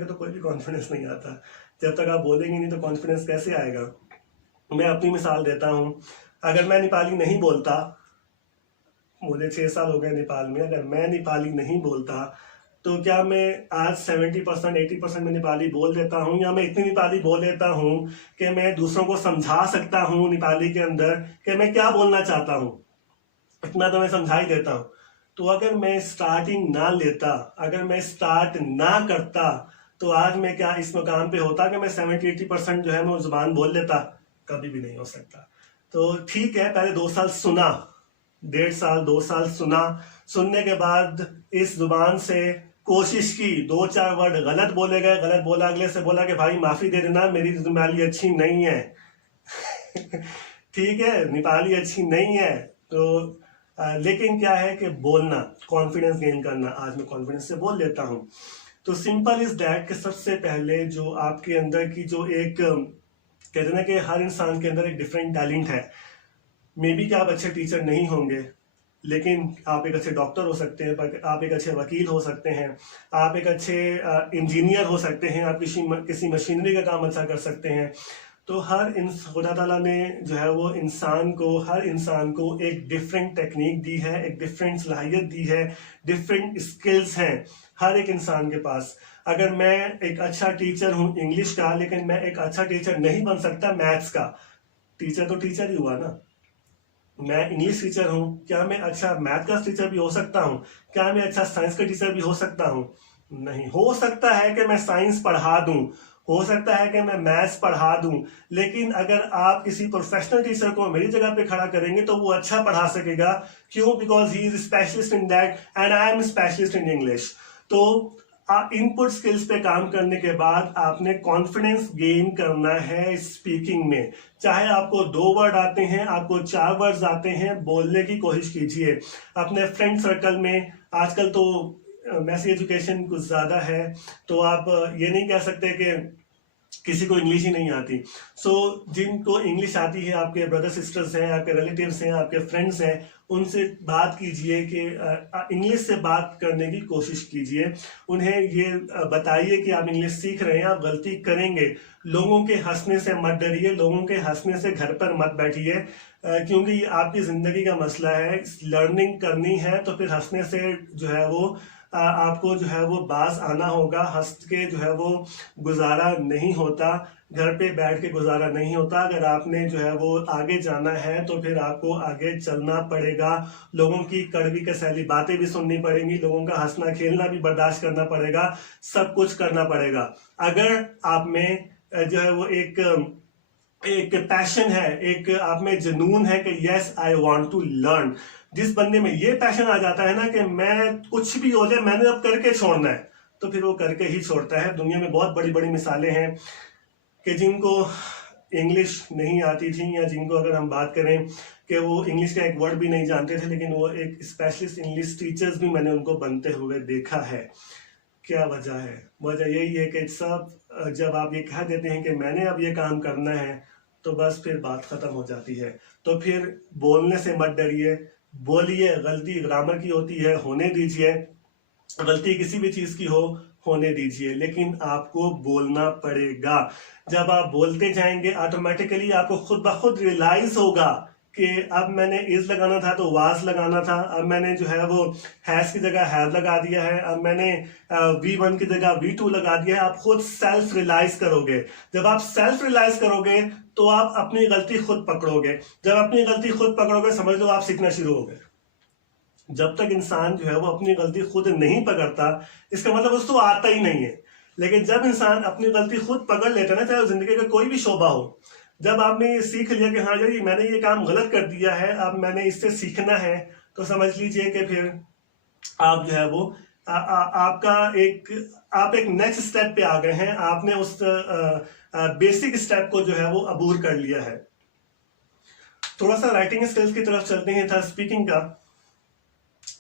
तो कोई भी कॉन्फिडेंस नहीं आता। जब तक आप बोलेंगे नहीं तो कॉन्फिडेंस कैसे आएगा। मैं अपनी मिसाल देता हूं, अगर मैं नेपाली नहीं बोलता, मुझे 6 साल हो गए नेपाल में, अगर मैं नेपाली नहीं बोलता तो क्या मैं आज 70% 80% में नेपाली बोल देता हूँ, या मैं इतनी नेपाली बोल देता हूँ कि मैं दूसरों को समझा सकता हूँ नेपाली के अंदर कि मैं क्या बोलना चाहता हूँ, इतना तो मैं समझा ही देता हूँ। तो अगर मैं स्टार्टिंग ना लेता, अगर मैं स्टार्ट ना करता, तो आज मैं क्या इस मकाम पे होता कि मैं 70-80% जो है मैं जुबान बोल लेता? कभी भी नहीं हो सकता। तो ठीक है, पहले 2 साल सुना, 1.5 साल 2 साल सुना, सुनने के बाद इस जुबान से कोशिश की, 2-4 वर्ड गलत बोले गए, गलत बोला, अगले से बोला कि भाई माफी दे देना, मेरी नेपाली अच्छी नहीं है ठीक है, नेपाली अच्छी नहीं है। तो लेकिन क्या है कि बोलना, कॉन्फिडेंस गेन करना, आज मैं कॉन्फिडेंस से बोल लेता हूं। तो सिंपल इज दैट कि सबसे पहले जो आपके अंदर की जो एक कहते हैं ना कि हर इंसान के अंदर एक डिफरेंट टैलेंट है। मे बी कि आप अच्छे टीचर नहीं होंगे, लेकिन आप एक अच्छे डॉक्टर हो सकते हैं, आप एक अच्छे वकील हो सकते हैं, आप एक अच्छे इंजीनियर हो सकते हैं, आप किसी मशीनरी का काम अच्छा कर सकते हैं। तो खुदा ताला ने जो है वो हर इंसान को एक डिफरेंट टेक्निक दी है, एक डिफरेंट सलाहियत दी है, डिफरेंट स्किल्स हैं हर एक इंसान के पास। अगर मैं एक अच्छा टीचर हूं इंग्लिश का, लेकिन मैं एक अच्छा टीचर नहीं बन सकता मैथ्स का। टीचर तो टीचर ही हुआ ना। मैं इंग्लिश टीचर हूं, क्या मैं अच्छा मैथ का टीचर भी हो सकता हूं? क्या मैं अच्छा साइंस का टीचर भी हो सकता हूं? नहीं हो सकता है कि मैं साइंस पढ़ा दूं, हो सकता है कि मैं मैथ्स पढ़ा दूं, लेकिन अगर आप किसी प्रोफेशनल टीचर को मेरी जगह पे खड़ा करेंगे तो वो अच्छा पढ़ा सकेगा। क्यों? Because he is specialist in that and I am specialist in English. तो इनपुट स्किल्स पे काम करने के बाद आपने कॉन्फिडेंस गेन करना है स्पीकिंग में। चाहे आपको 2 वर्ड आते हैं, आपको 4 वर्ड्स आते हैं, बोलने की कोशिश कीजिए। अपने फ्रेंड सर्कल में आजकल तो मैसी एजुकेशन कुछ ज्यादा है, तो आप ये नहीं कह सकते कि किसी को इंग्लिश ही नहीं आती। जिनको इंग्लिश आती है, आपके ब्रदर सिस्टर्स हैं, आपके रिलेटिव्स हैं, आपके फ्रेंड्स हैं, उनसे बात कीजिए कि इंग्लिश से बात करने की कोशिश कीजिए। उन्हें ये बताइए कि आप इंग्लिश सीख रहे हैं, आप गलती करेंगे। लोगों के हंसने से मत डरिए, लोगों के हंसने से घर पर मत बैठिए, क्योंकि आपकी जिंदगी का मसला है। लर्निंग करनी है तो फिर हंसने से जो है वो आपको जो है वो बाज आना होगा। हंस के जो है वो गुजारा नहीं होता, घर पे बैठ के गुजारा नहीं होता। अगर आपने जो है वो आगे जाना है तो फिर आपको आगे चलना पड़ेगा। लोगों की कड़वी कसैली बातें भी सुननी पड़ेंगी, लोगों का हंसना खेलना भी बर्दाश्त करना पड़ेगा, सब कुछ करना पड़ेगा। अगर आप में जो है वो एक पैशन है, एक आप में जुनून है कि yes I want to learn, जिस बंदे में ये पैशन आ जाता है ना कि मैं कुछ भी हो जाए मैंने अब करके छोड़ना है, तो फिर वो करके ही छोड़ता है। दुनिया में बहुत बड़ी बड़ी मिसालें हैं कि जिनको इंग्लिश नहीं आती थी, या जिनको अगर हम बात करें कि वो इंग्लिश का एक वर्ड भी नहीं जानते थे, लेकिन वो एक स्पेशलिस्ट इंग्लिश टीचर्स भी मैंने उनको बनते हुए देखा है। क्या वजह है? वजह यही है कि सब जब आप ये कह देते हैं कि मैंने अब ये काम करना है, तो बस फिर बात खत्म हो जाती है। तो फिर बोलने से मत डरिए, बोलिए। गलती ग्रामर की होती है, होने दीजिए। गलती किसी भी चीज की हो, होने दीजिए, लेकिन आपको बोलना पड़ेगा। जब आप बोलते जाएंगे ऑटोमेटिकली आपको खुद ब खुद रियलाइज होगा कि अब मैंने इज लगाना था तो वाज लगाना था, अब मैंने जो है वो हैज की जगह हैव लगा दिया है, अब मैंने V1 की जगह V2 लगा दिया है। आप खुद सेल्फ रियलाइज करोगे। जब आप सेल्फ रियलाइज करोगे तो आप अपनी गलती खुद पकड़ोगे। जब अपनी गलती खुद पकड़ोगे समझ लो आप सीखना शुरू हो गए। जब तक इंसान जो है वो अपनी गलती खुद नहीं पकड़ता, इसका मतलब उसको आता ही नहीं है। लेकिन जब इंसान अपनी गलती खुद पकड़ लेता है ना, चाहे जिंदगी का कोई भी शोबा हो, जब आपने ये सीख लिया कि हाँ यार मैंने ये काम गलत कर दिया है, अब मैंने इससे सीखना है, तो समझ लीजिए कि फिर आप जो है वो आप एक नेक्स्ट स्टेप पे आ गए हैं। आपने उस बेसिक स्टेप को जो है वो अबूर कर लिया है। थोड़ा सा राइटिंग स्किल्स की तरफ चलते हैं, था स्पीकिंग का।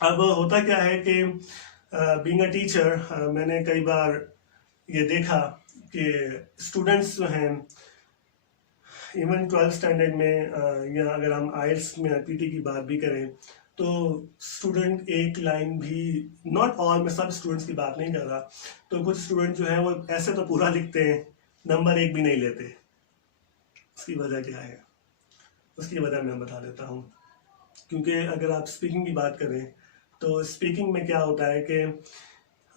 अब होता क्या है कि बीइंग अ टीचर मैंने कई बार ये देखा कि स्टूडेंट्स जो हैं इवन 12th स्टैंडर्ड में या अगर हम आइल्स में पीटी की बात भी करें तो स्टूडेंट एक लाइन भी, नॉट ऑल, मैं सब स्टूडेंट्स की बात नहीं कर रहा, तो कुछ स्टूडेंट जो है वो ऐसे तो पूरा लिखते हैं, नंबर 1 भी नहीं लेते। उसकी वजह क्या है? उसकी वजह मैं बता देता हूँ। क्योंकि अगर आप स्पीकिंग की बात करें तो स्पीकिंग में क्या होता है कि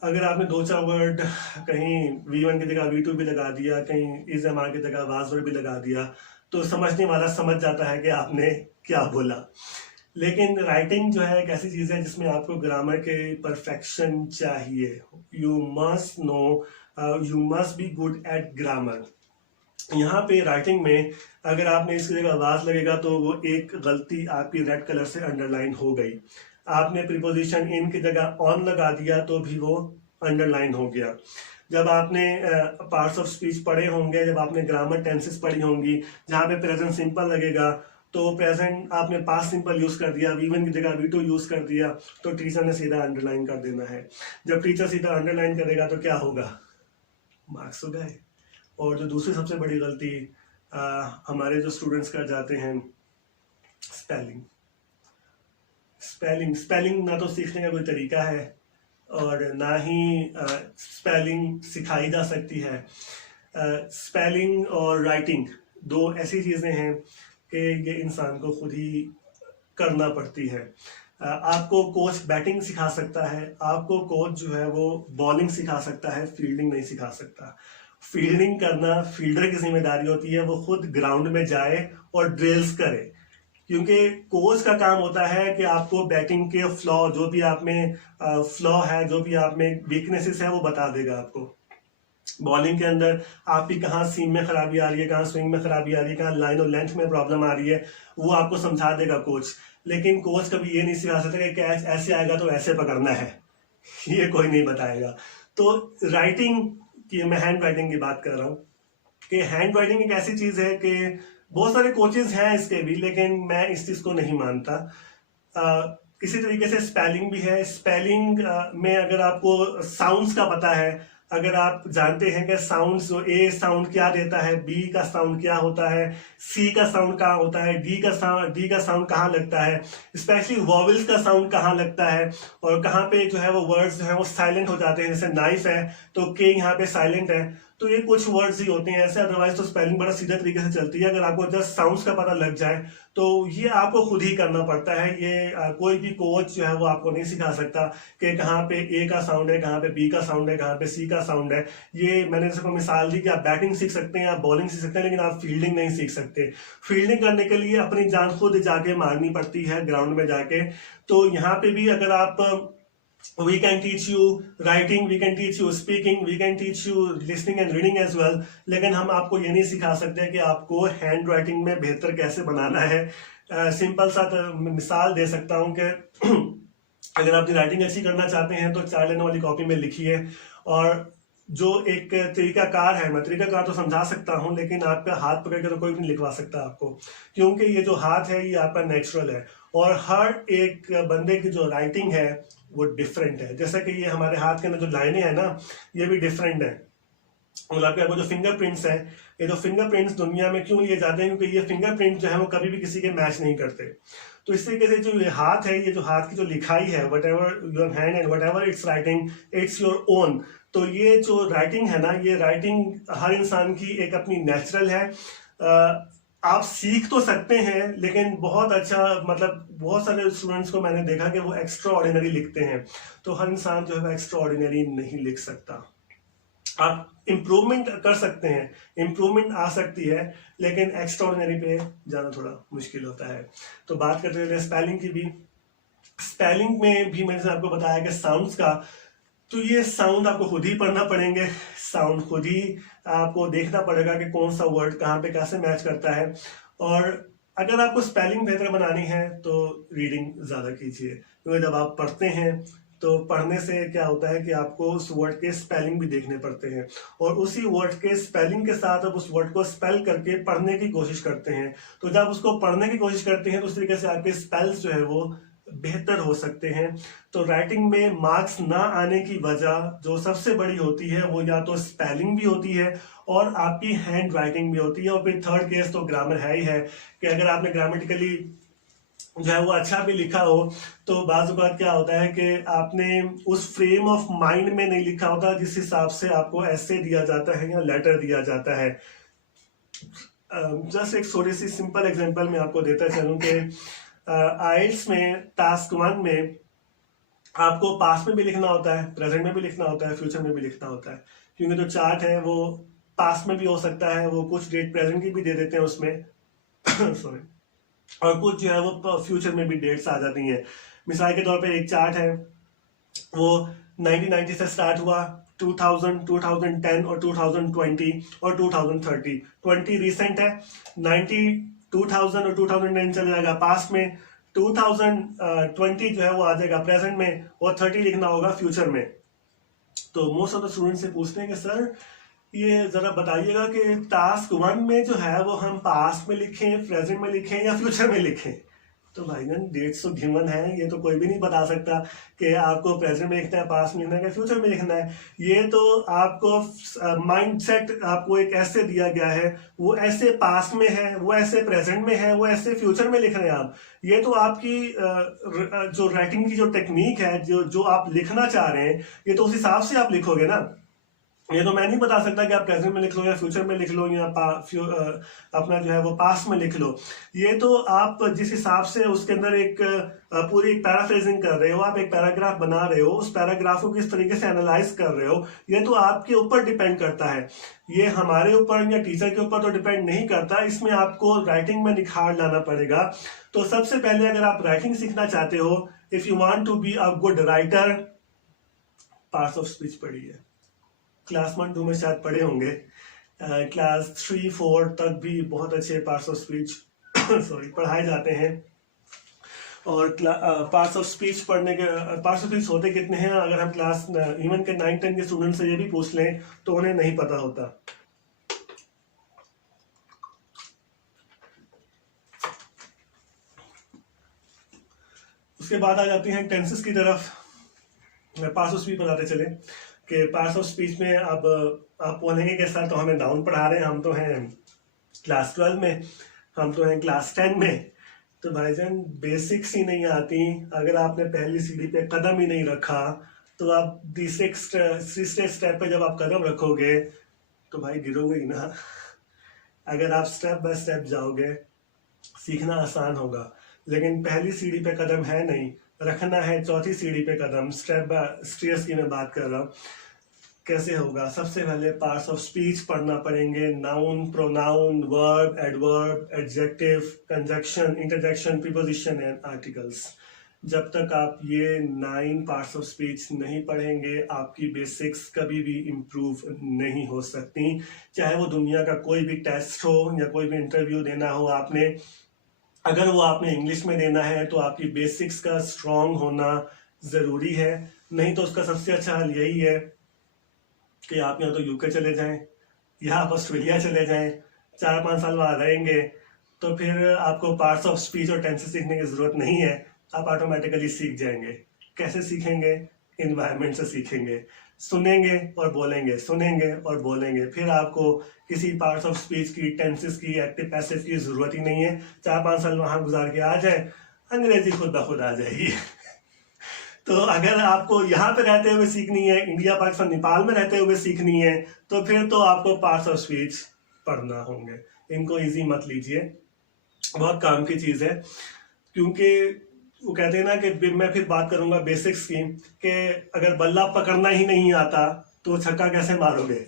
अगर आपने 2-4 वर्ड कहीं V1 की जगह V2 भी लगा दिया, कहीं इज एम आर की जगह वाज वर्ड भी लगा दिया, तो समझने वाला समझ जाता है कि आपने क्या बोला। लेकिन राइटिंग जो है एक ऐसी चीज है जिसमें आपको ग्रामर के परफेक्शन चाहिए। You must no, you must be good at grammar. यहाँ पे राइटिंग में अगर आपने इसकी जगह वाज लगेगा तो वो एक गलती आपकी रेड कलर से अंडरलाइन हो गई। आपने प्रीपोजिशन इन की जगह ऑन लगा दिया तो भी वो अंडरलाइन हो गया। जब आपने पार्ट्स ऑफ स्पीच पढ़े होंगे, जब आपने ग्रामर टेंसेस पढ़ी होंगी, जहाँ पे प्रेजेंट सिंपल लगेगा तो प्रेजेंट आपने पास्ट सिंपल यूज कर दिया, V1 की जगह V2 यूज कर दिया, तो टीचर ने सीधा अंडरलाइन कर देना है। जब टीचर सीधा अंडरलाइन करेगा तो क्या होगा? मार्क्स हो गए। और जो दूसरी सबसे बड़ी गलती हमारे जो स्टूडेंट्स कर जाते हैं, स्पेलिंग। स्पेलिंग ना तो सीखने का कोई तरीका है और ना ही स्पेलिंग सिखाई जा सकती है। स्पेलिंग और राइटिंग दो ऐसी चीज़ें हैं कि ये इंसान को खुद ही करना पड़ती है। आपको कोच बैटिंग सिखा सकता है, आपको कोच जो है वो बॉलिंग सिखा सकता है, फील्डिंग नहीं सिखा सकता। फील्डिंग करना फील्डर की जिम्मेदारी होती है, वो खुद ग्राउंड में जाए और ड्रिल्स करे। क्योंकि कोच का काम होता है कि आपको बैटिंग के फ्लॉ, जो भी आप में फ्लॉ है, जो भी आप में वीकनेसेस है, वो बता देगा आपको। बॉलिंग के अंदर आपकी कहाँ सीम में खराबी आ रही है, कहाँ स्विंग में खराबी आ रही है, कहाँ लाइन और लेंथ में प्रॉब्लम आ रही है, वो आपको समझा देगा कोच। लेकिन कोच कभी ये नहीं सिखा सकता कि कैच ऐसे आएगा तो ऐसे पकड़ना है, ये कोई नहीं बताएगा। तो राइटिंग की, मैं हैंड राइटिंग की बात कर रहा हूँ कि हैंड राइटिंग एक ऐसी चीज है कि बहुत सारे कोचेस हैं इसके भी, लेकिन मैं इस चीज को नहीं मानता। इसी तरीके से स्पेलिंग भी है। स्पेलिंग में अगर आपको साउंड्स का पता है, अगर आप जानते हैं कि साउंड्स, जो ए साउंड क्या देता है, बी का साउंड क्या होता है, सी का साउंड कहाँ होता है, डी का साउंड कहाँ लगता है, स्पेशली वॉवल्स का साउंड कहाँ लगता है, और कहाँ पे जो है वो वर्ड्स जो है वो साइलेंट हो जाते हैं। जैसे नाइफ है तो के यहाँ पे साइलेंट है, तो ये कुछ वर्ड्स ही होते हैं ऐसे, अदरवाइज तो स्पेलिंग बड़ा सीधा तरीके से चलती है। अगर आपको जस्ट साउंड्स का पता लग जाए तो ये आपको खुद ही करना पड़ता है। ये कोई भी कोच जो है वो आपको नहीं सिखा सकता कि कहाँ पे ए का साउंड है, कहाँ पे बी का साउंड है, कहाँ पे सी का साउंड है। ये मैंने जैसे मिसाल दी कि आप बैटिंग सीख सकते हैं, आप बॉलिंग सीख सकते हैं, लेकिन आप फील्डिंग नहीं सीख सकते। फील्डिंग करने के लिए अपनी जान खुद जाके मारनी पड़ती है ग्राउंड में जाके। तो यहाँ पे भी अगर आप, we can teach you writing, we can teach you speaking, we can teach you listening and reading as well, लेकिन हम आपको ये नहीं सिखा सकते कि आपको हैंड राइटिंग में बेहतर कैसे बनाना है। सिंपल सा मिसाल दे सकता हूँ कि अगर आप राइटिंग अच्छी करना चाहते हैं तो 4 लाइन वाली कॉपी में लिखिए, और जो एक तरीकाकार है, मैं तरीकाकार तो समझा सकता हूँ, लेकिन आपका हाथ पकड़ के तो कोई भी नहीं लिखवा सकता आपको, क्योंकि ये जो हाथ है ये आपका नेचुरल है, और हर एक बंदे की जो राइटिंग है वो डिफरेंट है। जैसा कि ये हमारे हाथ के अंदर जो लाइनें हैं ना, ये भी डिफरेंट है। और आपके जो फिंगरप्रिंट्स हैं, ये जो फिंगरप्रिंट्स दुनिया में क्यों लिए जाते हैं, क्योंकि ये फिंगरप्रिंट जो है वो कभी भी किसी के मैच नहीं करते। तो इस तरीके से जो ये हाथ है, ये जो हाथ की जो लिखाई है, what ever your hand and what ever its writing, it's your own. तो ये जो राइटिंग है ना, ये राइटिंग हर इंसान की एक अपनी नेचुरल है। आप सीख तो सकते हैं, लेकिन बहुत अच्छा, मतलब बहुत सारे स्टूडेंट्स को मैंने देखा कि वो एक्स्ट्रा ऑर्डिनरी लिखते हैं। तो हर इंसान जो है एक्स्ट्रा ऑर्डिनरी नहीं लिख सकता। आप इम्प्रूवमेंट कर सकते हैं, इम्प्रूवमेंट आ सकती है, लेकिन एक्स्ट्रा ऑर्डिनरी पे जाना थोड़ा मुश्किल होता है। तो बात करते हैं स्पेलिंग की भी। स्पेलिंग में भी मैंने आपको बताया कि साउंड्स का, तो ये साउंड आपको खुद ही पढ़ना पड़ेंगे, साउंड खुद ही आपको देखना पड़ेगा कि कौन सा वर्ड कहाँ पे कैसे मैच करता है। और अगर आपको स्पेलिंग बेहतर बनानी है तो रीडिंग ज़्यादा कीजिए, क्योंकि जब आप पढ़ते हैं तो पढ़ने से क्या होता है कि आपको उस वर्ड के स्पेलिंग भी देखने पड़ते हैं, और उसी वर्ड के स्पेलिंग के साथ आप उस वर्ड को स्पेल करके पढ़ने की कोशिश करते हैं। तो जब उसको पढ़ने की कोशिश करते हैं तो उस तरीके से आपके स्पेल्स जो है वो बेहतर हो सकते हैं। तो राइटिंग में मार्क्स ना आने की वजह जो सबसे बड़ी होती है वो या तो स्पेलिंग भी होती है और आपकी हैंड राइटिंग भी होती है, और फिर थर्ड केस तो ग्रामर है ही है कि अगर आपने ग्रामेटिकली जो है वो अच्छा भी लिखा हो तो बाज़ बात क्या होता है कि आपने उस फ्रेम ऑफ माइंड में नहीं लिखा होता जिस हिसाब से आपको ऐसे दिया जाता है या लेटर दिया जाता है। जस्ट एक थोड़ी सी सिंपल एग्जांपल मैं आपको देता चलूं कि आइल्स में टास्क 1 में आपको पास्ट में भी लिखना होता है, प्रेजेंट में भी लिखना होता है, फ्यूचर में भी लिखना होता है, क्योंकि जो चार्ट है वो पास्ट में भी हो सकता है, वो कुछ डेट प्रेजेंट की भी दे देते हैं उसमें सॉरी, और कुछ जो है वो फ्यूचर में भी डेट्स आ जाती हैं। मिसाल के तौर पे एक चार्ट है वो 1990 से स्टार्ट हुआ, 2000, 2010 और 2020 और 2030। 20 रिसेंट है, 90, 2000 और 2010 चला जाएगा पास्ट में, 2020 जो है वो आ जाएगा प्रेजेंट में, और 30 लिखना होगा फ्यूचर में। तो मोस्ट ऑफ द स्टूडेंट से पूछते हैं कि सर ये जरा बताइएगा कि टास्क 1 में जो है वो हम पास्ट में लिखें, प्रेजेंट में लिखें या फ्यूचर में लिखें। तो भाईजान डेट्स तो गिवन है, ये तो कोई भी नहीं बता सकता कि आपको प्रेजेंट में लिखना है, पास्ट में लिखना है, फ्यूचर में लिखना है। ये तो आपको माइंडसेट आपको एक ऐसे दिया गया है, वो ऐसे पास्ट में है, वो ऐसे प्रेजेंट में है, वो ऐसे फ्यूचर में लिख रहे हैं आप। ये तो आपकी जो राइटिंग की जो टेक्निक है, जो आप लिखना चाह रहे हैं, ये तो उस हिसाब से आप लिखोगे ना। ये तो मैं नहीं बता सकता कि आप प्रेजेंट में लिख लो या फ्यूचर में लिख लो या अपना जो है वो पास्ट में लिख लो। ये तो आप जिस हिसाब से उसके अंदर एक पूरी एक पैराफ्रेजिंग कर रहे हो, आप एक पैराग्राफ बना रहे हो, उस पैराग्राफ को किस तरीके से एनालाइज कर रहे हो, ये तो आपके ऊपर डिपेंड करता है। ये हमारे ऊपर या टीचर के ऊपर तो डिपेंड नहीं करता, इसमें आपको राइटिंग में निखार लाना पड़ेगा। तो सबसे पहले अगर आप राइटिंग सीखना चाहते हो, if you want to be a good writer, parts of speech पढ़िए। क्लास 1, 2 में शायद पढ़े होंगे, क्लास 3, 4 तक भी बहुत अच्छे पार्ट्स ऑफ स्पीच सॉरी पढ़ाए जाते हैं। और पार्ट्स ऑफ स्पीच पढ़ने के पार्ट्स ऑफ स्पीच होते कितने हैं, अगर हम क्लास इवन के 9, 10 के स्टूडेंट से ये भी पूछ लें तो उन्हें नहीं पता होता। उसके बाद आ जाती हैं टेंसेस की तरफ। पार्ट्स ऑफ स्पीच बताते चले कि पार्ट्स ऑफ स्पीच में अब आप बोलेंगे कि सर तो हमें नाउन पढ़ा रहे हैं, हम तो हैं क्लास 12 में, हम तो हैं क्लास 10 में। तो भाईजान बेसिक्स ही नहीं आती, अगर आपने पहली सीढ़ी पे कदम ही नहीं रखा तो आप तीसरे स्टेप पे जब आप कदम रखोगे तो भाई गिरोगे ही ना। अगर आप स्टेप बाय स्टेप जाओगे सीखना आसान होगा, लेकिन पहली सीढ़ी पे कदम है नहीं, रखना है चौथी सीढ़ी पे कदम, स्टेप बाय स्टेयर्स की मैं बात कर रहा हूँ। कैसे होगा? सबसे पहले पार्ट्स ऑफ स्पीच पढ़ना पड़ेंगे, noun, pronoun, verb, adverb, adjective, conjunction, interjection, preposition and articles. जब तक आप ये 9 पार्ट्स ऑफ स्पीच नहीं पढ़ेंगे आपकी बेसिक्स कभी भी इम्प्रूव नहीं हो सकती। चाहे वो दुनिया का कोई भी टेस्ट हो या कोई भी इंटरव्यू देना हो आपने, अगर वो आपने इंग्लिश में देना है तो आपकी बेसिक्स का स्ट्रॉन्ग होना ज़रूरी है। नहीं तो उसका सबसे अच्छा हल यही है कि आप या तो यूके चले जाएं या आप ऑस्ट्रेलिया चले जाएं, 4-5 साल वहाँ रहेंगे तो फिर आपको पार्ट्स ऑफ स्पीच और टेंसेस सीखने की ज़रूरत नहीं है, आप ऑटोमेटिकली सीख जाएंगे। कैसे सीखेंगे? इन्वायरमेंट से सीखेंगे, सुनेंगे और बोलेंगे, सुनेंगे और बोलेंगे। फिर आपको किसी पार्ट्स ऑफ स्पीच की, टेंसेस की, एक्टिव पैसिव की ज़रूरत ही नहीं है। 4-5 साल वहाँ गुजार के आ जाए, अंग्रेजी खुद ब खुद आ जाएगी। तो अगर आपको यहाँ पे रहते हुए सीखनी है, इंडिया, पाकिस्तान, नेपाल में रहते हुए सीखनी है, तो फिर तो आपको पार्ट्स ऑफ स्पीच पढ़ना होंगे। इनको इजी मत लीजिए, बहुत काम की चीज़ है। क्योंकि वो कहते हैं ना कि मैं फिर बात करूंगा बेसिक्स की, कि अगर बल्ला पकड़ना ही नहीं आता तो छक्का कैसे मारोगे।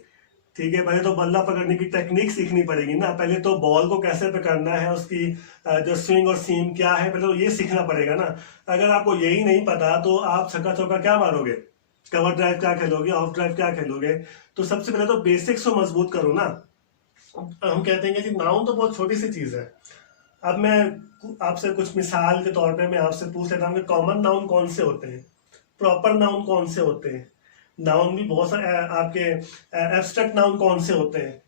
ठीक है, पहले तो बल्ला पकड़ने की टेक्निक सीखनी पड़ेगी ना, पहले तो बॉल को कैसे पकड़ना है, उसकी जो स्विंग और सीम क्या है, पहले तो ये सीखना पड़ेगा ना। अगर आपको यही नहीं पता तो आप छक्का चौका क्या मारोगे, कवर ड्राइव क्या खेलोगे, ऑफ ड्राइव क्या खेलोगे। तो सबसे पहले तो बेसिक्स को मजबूत करो ना। हम कहते हैं कि नाउन तो बहुत छोटी सी चीज है। अब मैं आपसे कुछ मिसाल के तौर पे मैं आपसे पूछ लेता हूँ कि कॉमन नाउन कौन से होते हैं, प्रॉपर नाउन कौन से होते हैं, नाउन भी बहुत सारे आपके एब्स्ट्रैक्ट नाउन कौन से होते हैं,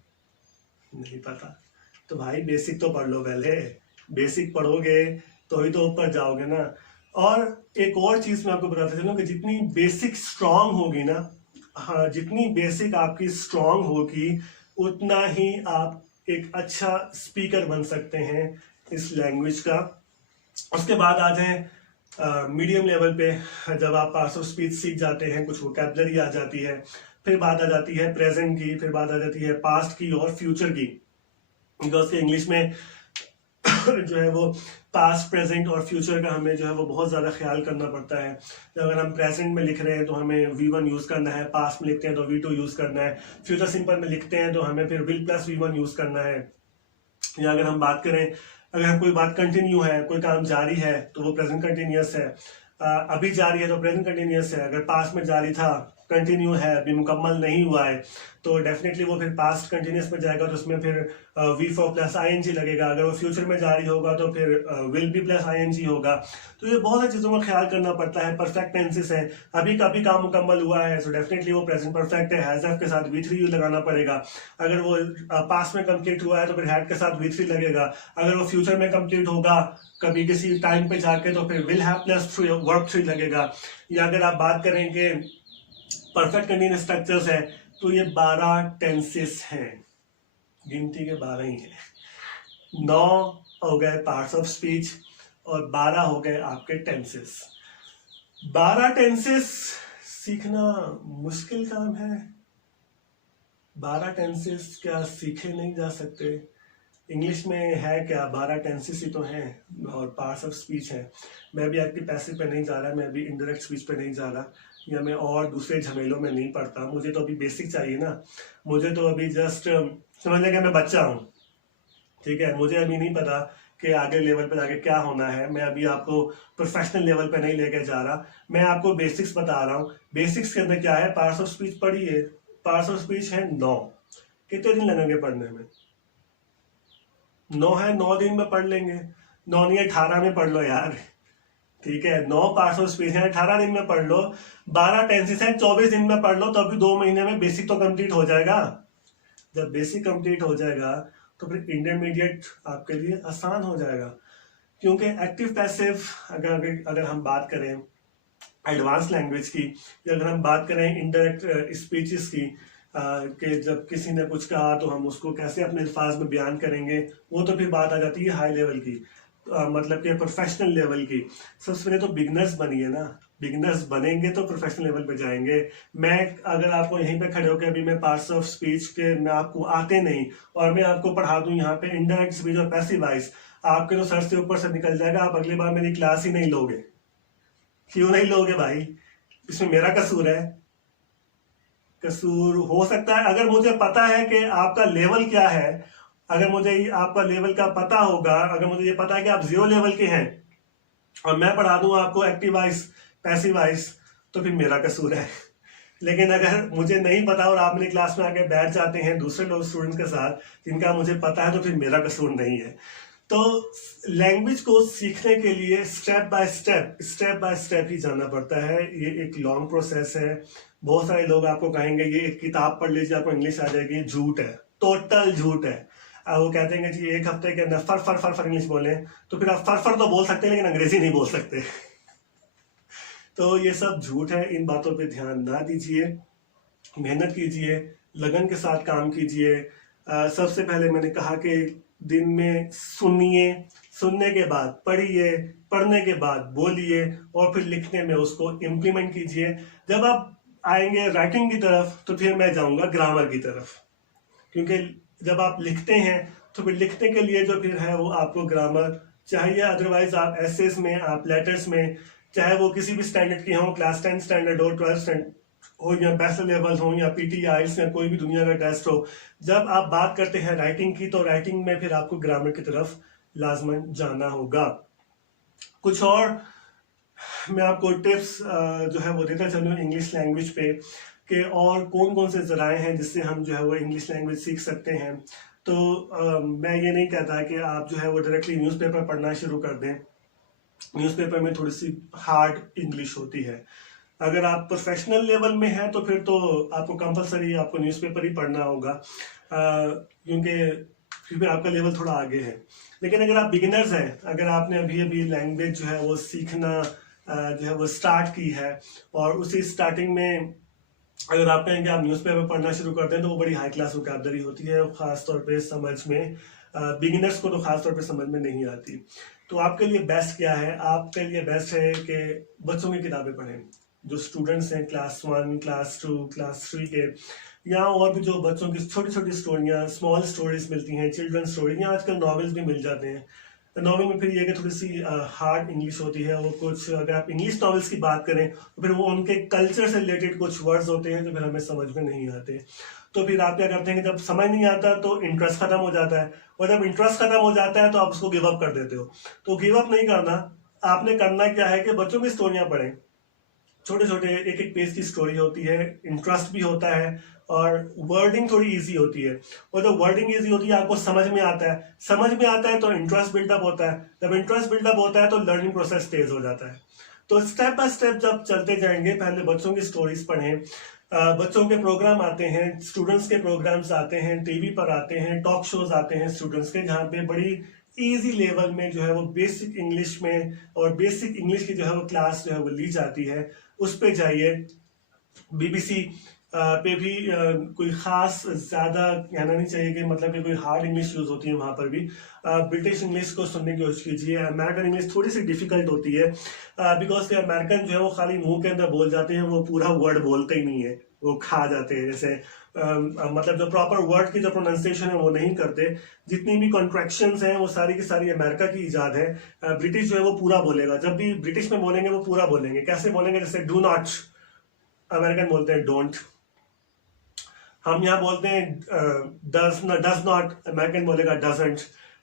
नहीं पता। तो भाई बेसिक तो पढ़ लो पहले, बेसिक पढ़ोगे तो ही तो ऊपर जाओगे ना। और एक और चीज मैं आपको बताता चलूं कि जितनी बेसिक स्ट्रांग होगी ना, हाँ, जितनी बेसिक आपकी स्ट्रांग होगी उतना ही आप एक अच्छा स्पीकर बन सकते हैं इस लैंग्वेज का। उसके बाद आ जाए मीडियम लेवल पे, जब आप पार्ट्स ऑफ स्पीच सीख जाते हैं, कुछ वोकैबुलरी आ जाती है, फिर बात आ जाती है प्रेजेंट की, फिर बात आ जाती है पास्ट की और फ्यूचर की। बिकॉज इंग्लिश में जो है वो पास्ट प्रेजेंट और फ्यूचर का हमें जो है वो बहुत ज़्यादा ख्याल करना पड़ता है। अगर हम प्रेजेंट में लिख रहे हैं तो हमें V1 यूज़ करना है, पास्ट में लिखते हैं तो V2 यूज़ करना है, फ्यूचर सिंपल में लिखते हैं तो हमें फिर विल प्लस V1 यूज़ करना है। या अगर हम बात करें, अगर कोई बात कंटिन्यू है, कोई काम जारी है तो वो प्रेजेंट कंटिन्यूअस है, अभी जारी है तो प्रेजेंट कंटिन्यूअस है। अगर पास्ट में जारी था, कंटिन्यू है, अभी मुकम्मल नहीं हुआ है, तो डेफिनेटली वो फिर पास्ट कंटिन्यूअस में जाएगा, तो उसमें फिर V4 प्लस ING लगेगा। अगर वो फ्यूचर में जारी होगा तो फिर विल बी प्लस ING होगा। तो ये बहुत सारी चीज़ों का ख्याल करना पड़ता है। परफेक्ट टेंसेस है, अभी का अभी काम मुकम्मल हुआ है, सो डेफिनेटली वो प्रेजेंट परफेक्ट है, हैज हैव के साथ V3 लगाना पड़ेगा। अगर वो पास्ट में कंप्लीट हुआ है तो फिर हैड के साथ V3 लगेगा। अगर वो फ्यूचर में कंप्लीट होगा कभी किसी टाइम पे जाके तो फिर विल हैव प्लस वर्ब 3 लगेगा। या अगर आप बात करेंगे परफेक्ट कंटिन्यूअस स्ट्रक्चर्स है तो ये 12 टेंसेस हैं, गिनती के 12 ही हैं। 9 हो गए पार्ट्स ऑफ स्पीच और 12 हो गए आपके टेंसेस। 12 टेंसेस सीखना मुश्किल काम है। 12 टेंसेस क्या सीखे नहीं जा सकते? इंग्लिश में है क्या, 12 टेंसेस ही तो हैं और पार्ट्स ऑफ स्पीच है। मैं भी एक्टिव पैसिव पे नहीं जा रहा, मैं भी इनडायरेक्ट स्पीच पे नहीं जा रहा, या मैं और दूसरे झमेलों में नहीं पढ़ता। मुझे तो अभी बेसिक चाहिए ना। मुझे तो अभी जस्ट समझ लें कि मैं बच्चा हूँ, ठीक है। मुझे अभी नहीं पता कि आगे लेवल पे जाके क्या होना है। मैं अभी आपको प्रोफेशनल लेवल पे नहीं लेके जा रहा, मैं आपको बेसिक्स बता रहा हूँ। बेसिक्स के अंदर क्या है, पार्ट्स ऑफ स्पीच पढ़िए। पार्ट्स ऑफ स्पीच है 9। कितने दिन लगेंगे पढ़ने में? 9 है, 9 दिन में पढ़ लेंगे। 9 नहीं 18 में पढ़ लो यार, ठीक है। 9 पार्ट्स ऑफ स्पीच है, 18 दिन में पढ़ लो। 12 टेंसेस है, 24 दिन में पढ़ लो, तो अभी 2 महीने में बेसिक तो कंप्लीट हो जाएगा। जब बेसिक कंप्लीट हो जाएगा तो फिर इंटरमीडिएट आपके लिए आसान हो जाएगा। क्योंकि एक्टिव पैसिव अगर हम बात करें एडवांस लैंग्वेज की, या अगर हम बात करें इनडायरेक्ट स्पीचेस की, कि जब किसी ने कुछ कहा तो हम उसको कैसे अपने अल्फाज में बयान करेंगे, वो तो फिर बात आ जाती है हाई लेवल की, मतलब कि प्रोफेशनल लेवल की। सबसे पहले तो बिगनर्स बनिए ना, बिगनर्स बनेंगे तो प्रोफेशनल लेवल पे जाएंगे। मैं अगर आपको यहीं पे खड़े होकर अभी मैं पार्ट्स ऑफ स्पीच के मैं आपको आते नहीं और मैं आपको पढ़ा दूं यहाँ पे इनडायरेक्ट स्पीच और पैसिव वॉइस, आपके तो सर से ऊपर से निकल जाएगा, आप अगली बार मेरी क्लास ही नहीं लोगे। क्यों नहीं लोगे भाई? इसमें मेरा कसूर है? कसूर हो सकता है अगर मुझे पता है कि आपका लेवल क्या है, अगर मुझे आपका लेवल का पता होगा, अगर मुझे ये पता है कि आप 0 लेवल के हैं और मैं पढ़ा दूं आपको एक्टिव वॉइस पैसिव वॉइस, तो फिर मेरा कसूर है। लेकिन अगर मुझे नहीं पता और आप मेरी क्लास में आके बैठ जाते हैं दूसरे लोग स्टूडेंट्स के साथ जिनका मुझे पता है, तो फिर मेरा कसूर नहीं है। तो लैंग्वेज को सीखने के लिए स्टेप बाय स्टेप ही जाना पड़ता है। ये एक लॉन्ग प्रोसेस है। बहुत सारे लोग आपको कहेंगे ये एक किताब पढ़ लीजिए आपको इंग्लिश आ जाएगी, झूठ है, टोटल झूठ है। वो कहते हैं कि एक हफ्ते के अंदर फर इंग्लिश बोले, तो फिर आप फर तो बोल सकते हैं लेकिन अंग्रेजी नहीं बोल सकते। तो ये सब झूठ है, इन बातों पे ध्यान ना दीजिए, मेहनत कीजिए, लगन के साथ काम कीजिए। सबसे पहले मैंने कहा कि दिन में सुनिए, सुनने के बाद पढ़िए, पढ़ने के बाद बोलिए और फिर लिखने में उसको इम्प्लीमेंट कीजिए। जब आप आएंगे राइटिंग की तरफ तो फिर मैं जाऊंगा ग्रामर की तरफ, क्योंकि जब आप लिखते हैं तो फिर लिखने के लिए जो फिर है वो आपको ग्रामर चाहिए। अदरवाइज आप एसेस में, आप लेटर्स में, चाहे वो किसी भी स्टैंडर्ड के हों, क्लास 10 स्टैंडर्ड हो, 12 स्टैंडर्ड हो, या बैचलर लेवल हो, या पीटी आइल्स या कोई भी दुनिया का टेस्ट हो, जब आप बात करते हैं राइटिंग की, तो राइटिंग में फिर आपको ग्रामर की तरफ लाजमन जाना होगा। कुछ और मैं आपको टिप्स जो है वो देता चलूँ इंग्लिश लैंग्वेज पे, कि और कौन कौन से ज़राए हैं जिससे हम जो है वो इंग्लिश लैंग्वेज सीख सकते हैं। तो मैं ये नहीं कहता कि आप जो है वो डायरेक्टली न्यूज़पेपर पढ़ना शुरू कर दें। न्यूज़पेपर में थोड़ी सी हार्ड इंग्लिश होती है। अगर आप प्रोफेशनल लेवल में हैं तो फिर तो आपको कंपलसरी आपको न्यूज़पेपर ही पढ़ना होगा, क्योंकि फिर भी आपका लेवल थोड़ा आगे है। लेकिन अगर आप बिगिनर्स हैं, अगर आपने अभी अभी लैंग्वेज जो है वो सीखना जो है वो स्टार्ट की है, और उसी स्टार्टिंग में अगर आप कहेंगे आप न्यूज़पेपर पढ़ना शुरू करते हैं, तो वो बड़ी हाई क्लास वोकैबुलरी होती है, खास तौर पे समझ में बिगिनर्स को तो खास तौर पे समझ में नहीं आती। तो आपके लिए बेस्ट क्या है? आपके लिए बेस्ट है कि बच्चों की किताबें पढ़ें, जो स्टूडेंट्स हैं क्लास 1, क्लास 2, क्लास 3 के, या और भी जो बच्चों की छोटी छोटी स्टोरियाँ, स्मॉल स्टोरीज मिलती हैं, चिल्ड्रन स्टोरी, या आजकल नॉवेल्स भी मिल जाते हैं। नॉवेल में फिर ये कि थोड़ी सी हार्ड इंग्लिश होती है वो, कुछ अगर आप इंग्लिश नॉवेल्स की बात करें तो फिर वो उनके कल्चर से रिलेटेड कुछ वर्ड्स होते हैं जो फिर हमें समझ में नहीं आते। तो फिर आप क्या करते हैं कि जब समझ नहीं आता तो इंटरेस्ट खत्म हो जाता है, और जब इंटरेस्ट खत्म हो जाता है तो आप उसको गिव अप कर देते हो। तो गिव अप नहीं करना, आपने करना क्या है कि बच्चों की स्टोरियां पढ़ें। छोटे छोटे एक एक पेज की स्टोरी होती है, इंटरेस्ट भी होता है, और वर्डिंग थोड़ी इजी होती है। और जब वर्डिंग इजी होती है आपको समझ में आता है, समझ में आता है तो इंटरेस्ट बिल्डअप होता है, जब इंटरेस्ट बिल्डअप होता है तो लर्निंग प्रोसेस तेज हो जाता है। तो स्टेप बाय स्टेप जब चलते जाएंगे, पहले बच्चों की स्टोरीज पढ़ें, बच्चों के प्रोग्राम आते हैं, स्टूडेंट्स के प्रोग्राम्स आते हैं, टीवी पर आते हैं, टॉक शोज आते हैं स्टूडेंट्स के, जहाँ पे बड़ी इजी लेवल में जो है वो बेसिक इंग्लिश में और बेसिक इंग्लिश की जो है वो क्लास जो है वो ली जाती है, उस पे जाइए। बीबीसी पे भी कोई खास ज्यादा कहना नहीं चाहिए कि मतलब कि कोई हार्ड इंग्लिश यूज होती है वहां पर भी। ब्रिटिश इंग्लिश को सुनने की कोशिश कीजिए। अमेरिकन इंग्लिश थोड़ी सी डिफिकल्ट होती है, बिकॉज के अमेरिकन जो है वो खाली मुंह के अंदर बोल जाते हैं, वो पूरा वर्ड बोलते ही नहीं है, वो खा जाते हैं जैसे मतलब जो प्रॉपर वर्ड की जो प्रोनाउंसिएशन है वो नहीं करते। जितनी भी कॉन्ट्रैक्शंस हैं वो सारी की सारी अमेरिका की इजाद है। ब्रिटिश जो है वो पूरा बोलेगा, जब भी ब्रिटिश में बोलेंगे वो पूरा बोलेंगे। कैसे बोलेंगे? जैसे डू नॉट अमेरिकन बोलते हैं डोंट, हम यहाँ बोलते हैं डज नॉट, अमेरिकन बोलेगा डजंट।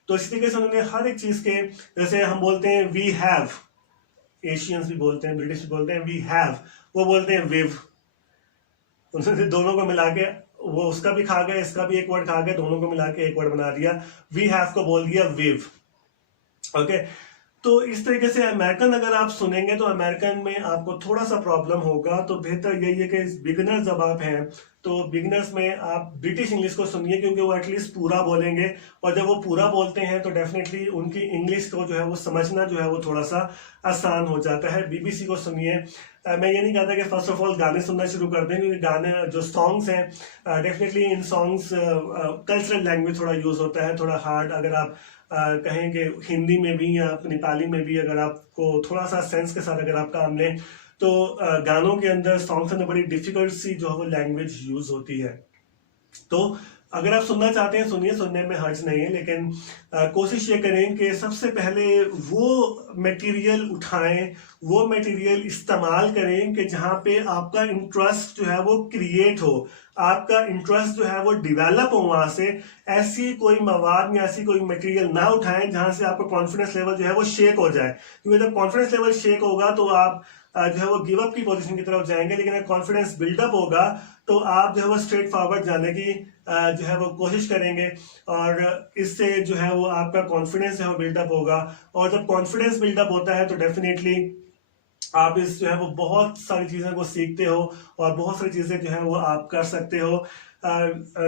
तो इस तरीके से उन्होंने हर एक चीज के, जैसे हम बोलते हैं वी हैव, एशियंस भी बोलते हैं, ब्रिटिश भी बोलते हैं वी हैव, वो बोलते हैं विव। उन्होंने दोनों को मिला के, वो उसका भी खा गया, इसका भी एक वर्ड खा गया, दोनों को मिला के एक वर्ड बना दिया, वी हैव को बोल दिया विव। ओके, तो इस तरीके से अमेरिकन अगर आप सुनेंगे तो अमेरिकन में आपको थोड़ा सा प्रॉब्लम होगा। तो बेहतर यही है कि बिगिनर्स जब आप हैं तो बिगिनर्स में आप ब्रिटिश इंग्लिश को सुनिए, क्योंकि वो एटलीस्ट पूरा बोलेंगे, और जब वो पूरा बोलते हैं तो डेफिनेटली उनकी इंग्लिश को जो है वो समझना जो है वो थोड़ा सा आसान हो जाता है। बीबीसी को सुनिए। मैं ये नहीं कहता कि फर्स्ट ऑफ ऑल गाने सुनना शुरू कर दें, क्योंकि गाने जो सॉन्ग्स हैं definitely in songs cultural language थोड़ा यूज होता है, थोड़ा हार्ड। अगर आप कहें कि हिंदी में भी या नेपाली में भी अगर आपको थोड़ा सा सेंस के साथ अगर आप काम लें, तो गानों के अंदर, सॉन्ग्स में बड़ी डिफिकल्ट सी जो है वो लैंग्वेज यूज होती है। तो अगर आप सुनना चाहते हैं सुनिए, सुनने में हर्ज नहीं है, लेकिन कोशिश ये करें कि सबसे पहले वो मटेरियल उठाएं, वो मटेरियल इस्तेमाल करें कि जहां पे आपका इंटरेस्ट जो है वो क्रिएट हो, आपका इंटरेस्ट जो है वो डेवलप हो। वहां से ऐसी कोई मवाद या ऐसी कोई मटेरियल ना उठाएं जहां से आपका कॉन्फिडेंस लेवल जो है वो शेक हो जाए, क्योंकि जब कॉन्फिडेंस लेवल शेक होगा तो आप जो है वो गिव अप की पोजीशन की तरफ जाएंगे। लेकिन अगर कॉन्फिडेंस बिल्डअप होगा तो आप जो है वो स्ट्रेट फॉरवर्ड जाने की जो है वो कोशिश करेंगे, और इससे जो है वो आपका कॉन्फिडेंस है वो बिल्डअप होगा। और जब कॉन्फिडेंस बिल्डअप होता है तो डेफिनेटली आप इस जो है वो बहुत सारी चीज़ों को सीखते हो, और बहुत सारी चीज़ें जो है वो आप कर सकते हो।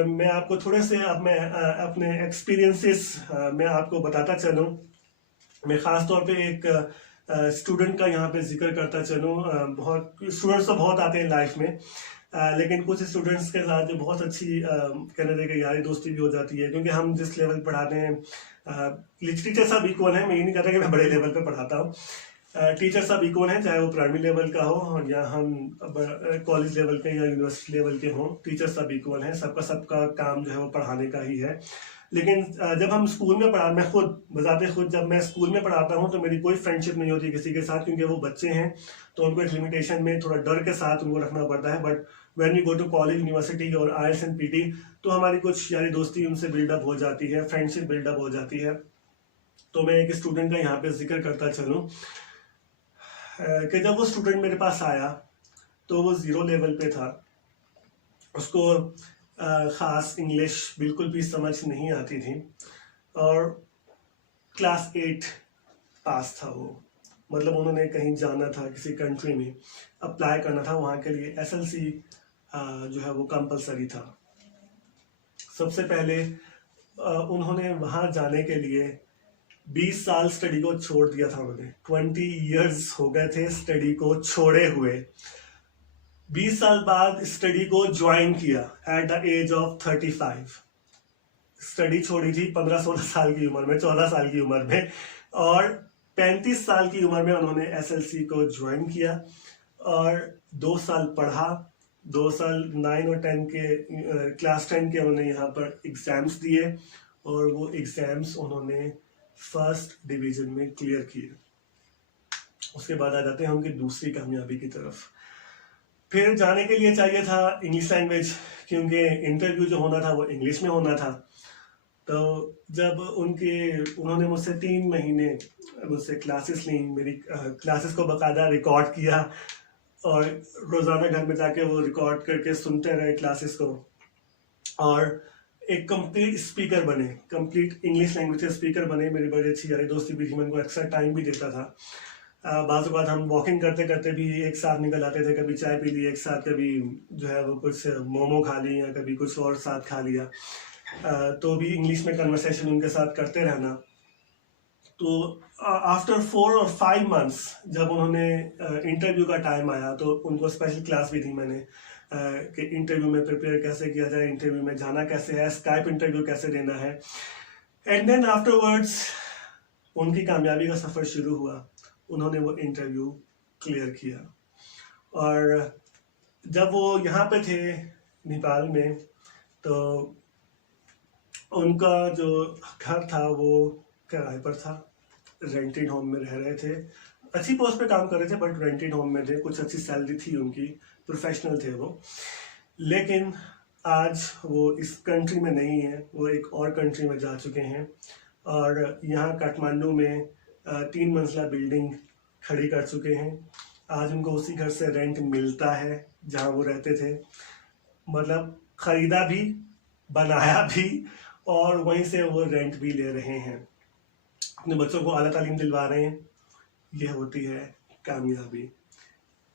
मैं आपको थोड़े से अपने एक्सपीरियंसेस मैं आपको बताता चलूँ। मैं ख़ास तौर पे एक स्टूडेंट का यहाँ पे जिक्र करता चलूँ। बहुत स्टूडेंट्स तो बहुत आते हैं लाइफ में, लेकिन कुछ स्टूडेंट्स के साथ जो बहुत अच्छी कहने देगा यारी दोस्ती भी हो जाती है, क्योंकि हम जिस लेवल पढ़ाते हैं टीचर सब इक्वल है। मैं ये नहीं कहता कि मैं बड़े लेवल पे पढ़ाता हूँ, टीचर सब इक्वल हैं, चाहे वो प्राइमरी लेवल का हो या हम कॉलेज लेवल के या यूनिवर्सिटी लेवल के हों, टीचर सब इक्वल हैं। सबका सबका काम जो है वो पढ़ाने का ही है। लेकिन जब हम स्कूल में पढ़ा, मैं खुद बजाते खुद जब मैं स्कूल में पढ़ाता हूँ तो मेरी कोई फ्रेंडशिप नहीं होती किसी के साथ, क्योंकि वो बच्चे हैं तो उनको एक लिमिटेशन में थोड़ा डर के साथ उनको रखना पड़ता है। But when you go to college, university और आईएलटीएस एंड पीटी, तो हमारी कुछ यारी दोस्ती उनसे बिल्डअप हो जाती है, फ्रेंडशिप बिल्डअप हो जाती है। तो मैं एक स्टूडेंट का यहाँ पे जिक्र करता चलूँ कि जब वो स्टूडेंट मेरे पास आया तो वो 0 लेवल पे था, उसको ख़ास इंग्लिश बिल्कुल भी समझ नहीं आती थी और क्लास 8 पास था वो। मतलब उन्होंने कहीं जाना था, किसी कंट्री में अप्लाई करना था, वहाँ के लिए एसएलसी जो है वो कंपलसरी था। सबसे पहले उन्होंने वहाँ जाने के लिए 20 साल स्टडी को छोड़ दिया था उन्होंने। 20 इयर्स हो गए थे स्टडी को छोड़े हुए। 20 साल बाद स्टडी को ज्वाइन किया at the age of 35। Study छोड़ी थी 15-16 साल की उम्र में, 14 साल की उम्र में, और 35 साल की उम्र में उन्होंने एसएलसी को ज्वाइन किया और 2 साल पढ़ा। 2 साल 9 और 10 के क्लास 10 के उन्होंने यहाँ पर एग्जाम्स दिए और वो एग्जाम्स उन्होंने फर्स्ट डिवीजन में क्लियर किए। उसके बाद आ जाते हैं उनकी दूसरी कामयाबी की तरफ। फिर जाने के लिए चाहिए था इंग्लिश लैंग्वेज, क्योंकि इंटरव्यू जो होना था वो इंग्लिश में होना था। तो जब उन्होंने मुझसे 3 महीने मुझसे क्लासेस ली, मेरी क्लासेस को बाकायदा रिकॉर्ड किया और रोज़ाना घर में जाके वो रिकॉर्ड करके सुनते रहे क्लासेस को, और एक कंप्लीट स्पीकर बने, कंप्लीट इंग्लिश लैंग्वेज के स्पीकर बने। मेरी बड़ी अच्छी यारी दोस्ती भी थी, मैं उनको एक्स्ट्रा टाइम भी देता था। बाज़ बात हम वॉकिंग करते करते भी एक साथ निकल आते थे, कभी चाय पी ली एक साथ, कभी जो है वो कुछ मोमो खा ली या कभी कुछ और साथ खा लिया। तो भी इंग्लिश में कन्वर्सेशन उनके साथ करते रहना। तो आफ्टर 4 और 5 मंथ्स जब उन्होंने इंटरव्यू का टाइम आया तो उनको स्पेशल क्लास भी दी मैंने कि इंटरव्यू में प्रिपेयर कैसे किया जाए, इंटरव्यू में जाना कैसे है, स्काइप इंटरव्यू कैसे देना है। एंड देन आफ्टरवर्ड्स उनकी कामयाबी का सफ़र शुरू हुआ। उन्होंने वो इंटरव्यू क्लियर किया और जब वो यहाँ पे थे नेपाल में, तो उनका जो घर था वो किराए पर था, रेंटेड होम में रह रहे थे। अच्छी पोस्ट पे काम कर रहे थे बट रेंटेड होम में थे, कुछ अच्छी सैलरी थी उनकी, प्रोफेशनल थे वो। लेकिन आज वो इस कंट्री में नहीं है, वो एक और कंट्री में जा चुके हैं और यहाँ काठमांडू में 3 मंजिला बिल्डिंग खड़ी कर चुके हैं। आज उनको उसी घर से रेंट मिलता है जहाँ वो रहते थे। मतलब खरीदा भी, बनाया भी और वहीं से वो रेंट भी ले रहे हैं, अपने बच्चों को आला तालीम दिलवा रहे हैं। यह होती है कामयाबी।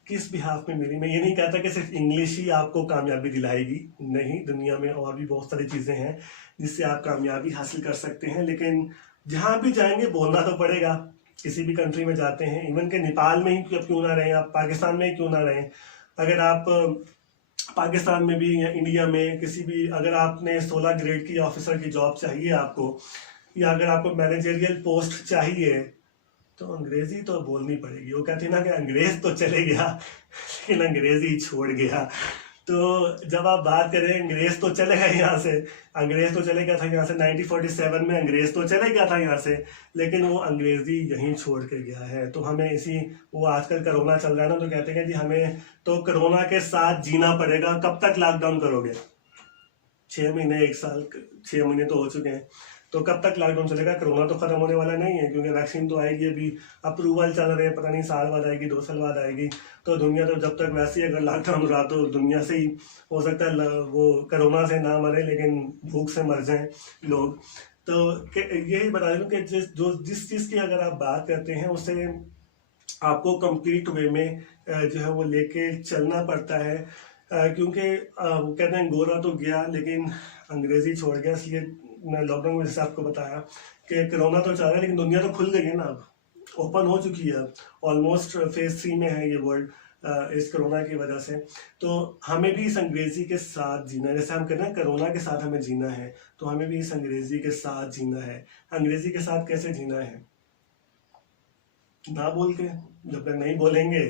किस बिहाफ में मेरी, मैं ये नहीं कहता कि सिर्फ इंग्लिश ही आपको कामयाबी दिलाएगी, नहीं, दुनिया में और भी बहुत सारी चीज़ें हैं जिससे आप कामयाबी हासिल कर सकते हैं। लेकिन जहाँ भी जाएंगे बोलना तो पड़ेगा। किसी भी कंट्री में जाते हैं, इवन के नेपाल में ही क्यों ना रहें, आप पाकिस्तान में ही क्यों ना रहें, अगर आप पाकिस्तान में भी या इंडिया में किसी भी, अगर आपने 16 ग्रेड की ऑफिसर की जॉब चाहिए आपको, या अगर आपको मैनेजरियल पोस्ट चाहिए, तो अंग्रेजी तो बोलनी पड़ेगी। वो कहते हैं ना कि अंग्रेज तो चले गया लेकिन अंग्रेजी छोड़ गया। तो जब आप बात करें, अंग्रेज तो चले गए यहाँ से, अंग्रेज तो चले गया था यहाँ से 1947 में, अंग्रेज तो चले गया था यहाँ से, लेकिन वो अंग्रेजी यहीं छोड़ के गया है। तो हमें इसी, वो आजकल कोरोना चल रहा है ना, तो कहते हैं कि जी हमें तो कोरोना के साथ जीना पड़ेगा। कब तक लॉकडाउन करोगे? 6 महीने, 1 साल, 6 महीने तो हो चुके हैं, तो कब तक लॉकडाउन चलेगा? कोरोना तो खत्म होने वाला नहीं है, क्योंकि वैक्सीन तो आएगी, अभी अप्रूवल चल रहे हैं, पता नहीं साल बाद आएगी, 2 साल बाद आएगी। तो दुनिया तो जब तक वैसे ही अगर लॉकडाउन रहा तो दुनिया से ही हो सकता है वो कोरोना से ना मरे लेकिन भूख से मर जाएं लोग। तो यही बता दूं कि जिस चीज़ की अगर आप बात करते हैं उसे आपको कंप्लीट वे में जो है वो लेके चलना पड़ता है, क्योंकि वो कहते हैं गोरा तो गया लेकिन अंग्रेजी छोड़ गया। इसलिए मैं लॉकडाउन में जैसे आपको बताया कि कोरोना तो चल रहा है लेकिन दुनिया तो खुल गई है ना, अब ओपन हो चुकी है, ऑलमोस्ट फेज 3 में है ये वर्ल्ड इस कोरोना की वजह से। तो हमें भी इस अंग्रेजी के साथ जीना है, जैसे हम कहते हैं कोरोना के साथ हमें जीना है, तो हमें भी इस अंग्रेजी के साथ जीना है। अंग्रेजी के साथ कैसे जीना है? ना बोल के, जब तक नहीं बोलेंगे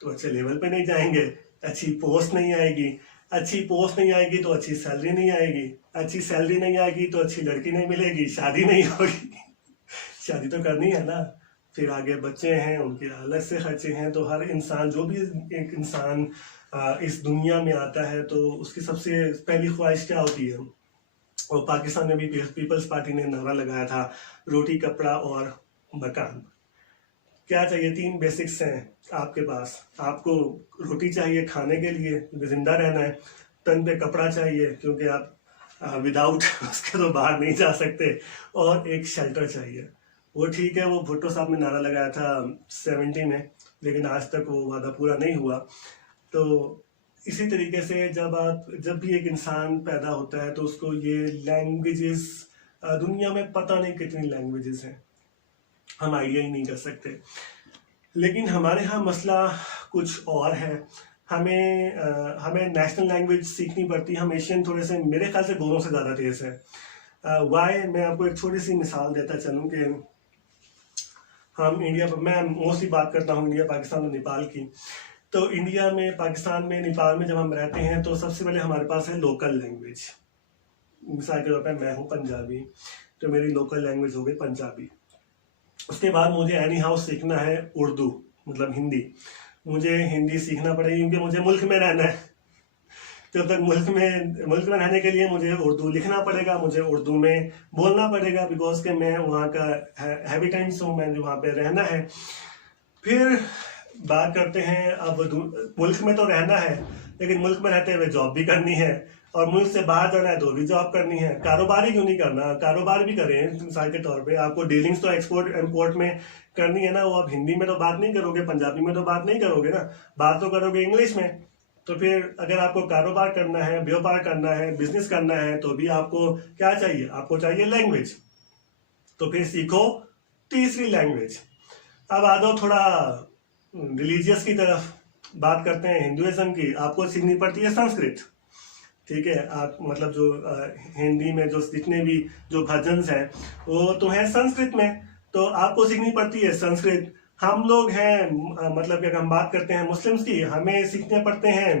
तो अच्छे लेवल पे नहीं जाएंगे, अच्छी पोस्ट नहीं आएगी। अच्छी पोस्ट नहीं आएगी तो अच्छी सैलरी नहीं आएगी, अच्छी सैलरी नहीं आएगी तो अच्छी लड़की नहीं मिलेगी, शादी नहीं होगी। शादी तो करनी है ना, फिर आगे बच्चे हैं, उनके अलग से खर्चे हैं। तो हर इंसान, जो भी एक इंसान इस दुनिया में आता है, तो उसकी सबसे पहली ख्वाहिश क्या होती है? और पाकिस्तान में भी पीपल्स पार्टी ने नारा लगाया था, रोटी, कपड़ा और मकान। क्या चाहिए? 3 बेसिक्स हैं आपके पास। आपको रोटी चाहिए खाने के लिए, क्योंकि जिंदा रहना है। तन पे कपड़ा चाहिए, क्योंकि आप विदाउट उसके तो बाहर नहीं जा सकते। और एक शेल्टर चाहिए। वो ठीक है, वो भुट्टो साहब ने नारा लगाया था 70 में, लेकिन आज तक वो वादा पूरा नहीं हुआ। तो इसी तरीके से जब भी एक इंसान पैदा होता है, तो उसको ये लैंग्वेजेस, दुनिया में पता नहीं कितनी लैंग्वेजेस हैं, हम आइडिया ही नहीं कर सकते। लेकिन हमारे यहाँ मसला कुछ और है। हमें नेशनल लैंग्वेज सीखनी पड़ती है। हम एशियन थोड़े से, मेरे ख्याल से गोरों से ज़्यादा तेज है। वाई, मैं आपको एक छोटी सी मिसाल देता चलूँ कि हम इंडिया, मैं मोस्टली बात करता हूँ इंडिया, पाकिस्तान और नेपाल की। तो इंडिया में, पाकिस्तान में, नेपाल में जब हम रहते हैं, तो सबसे पहले हमारे पास है लोकल लैंग्वेज। मिसाल के तौर पर मैं हूँ पंजाबी, तो मेरी लोकल लैंग्वेज हो गई पंजाबी। उसके बाद मुझे एनी हाउ सीखना है उर्दू, मतलब हिंदी। मुझे हिंदी सीखना पड़ेगी, क्योंकि मुझे मुल्क में रहना है। जब तक मुल्क में रहने के लिए मुझे उर्दू लिखना पड़ेगा, मुझे उर्दू में बोलना पड़ेगा, बिकॉज के मैं वहाँ का हैबिटेंट्स हूँ, मैं वहाँ पे रहना है। फिर बात करते हैं, अब मुल्क में तो रहना है, लेकिन मुल्क में रहते हुए जॉब भी करनी है, और मुल्क से बाहर जाना है तो भी जॉब करनी है। कारोबार ही क्यों नहीं करना, कारोबार भी करें। मिसाल के तौर पे आपको डीलिंग्स तो एक्सपोर्ट इम्पोर्ट में करनी है ना, वो आप हिंदी में तो बात नहीं करोगे, पंजाबी में तो बात नहीं करोगे ना, बात तो करोगे इंग्लिश में। तो फिर अगर आपको कारोबार करना है, व्यापार करना है, बिजनेस करना है, तो भी आपको क्या चाहिए? आपको चाहिए लैंग्वेज। तो फिर सीखो तीसरी लैंग्वेज। अब आ जाओ थोड़ा रिलीजियस की तरफ, बात करते हैं हिंदुइज्म की। आपको सीखनी पड़ती है संस्कृत, ठीक है। आप मतलब जो हिंदी में जो जितने भी जो भजन्स हैं, वो तो है संस्कृत में, तो आपको सीखनी पड़ती है संस्कृत। हम लोग हैं, मतलब कि अगर हम बात करते हैं मुस्लिम्स की, हमें सीखने पड़ते हैं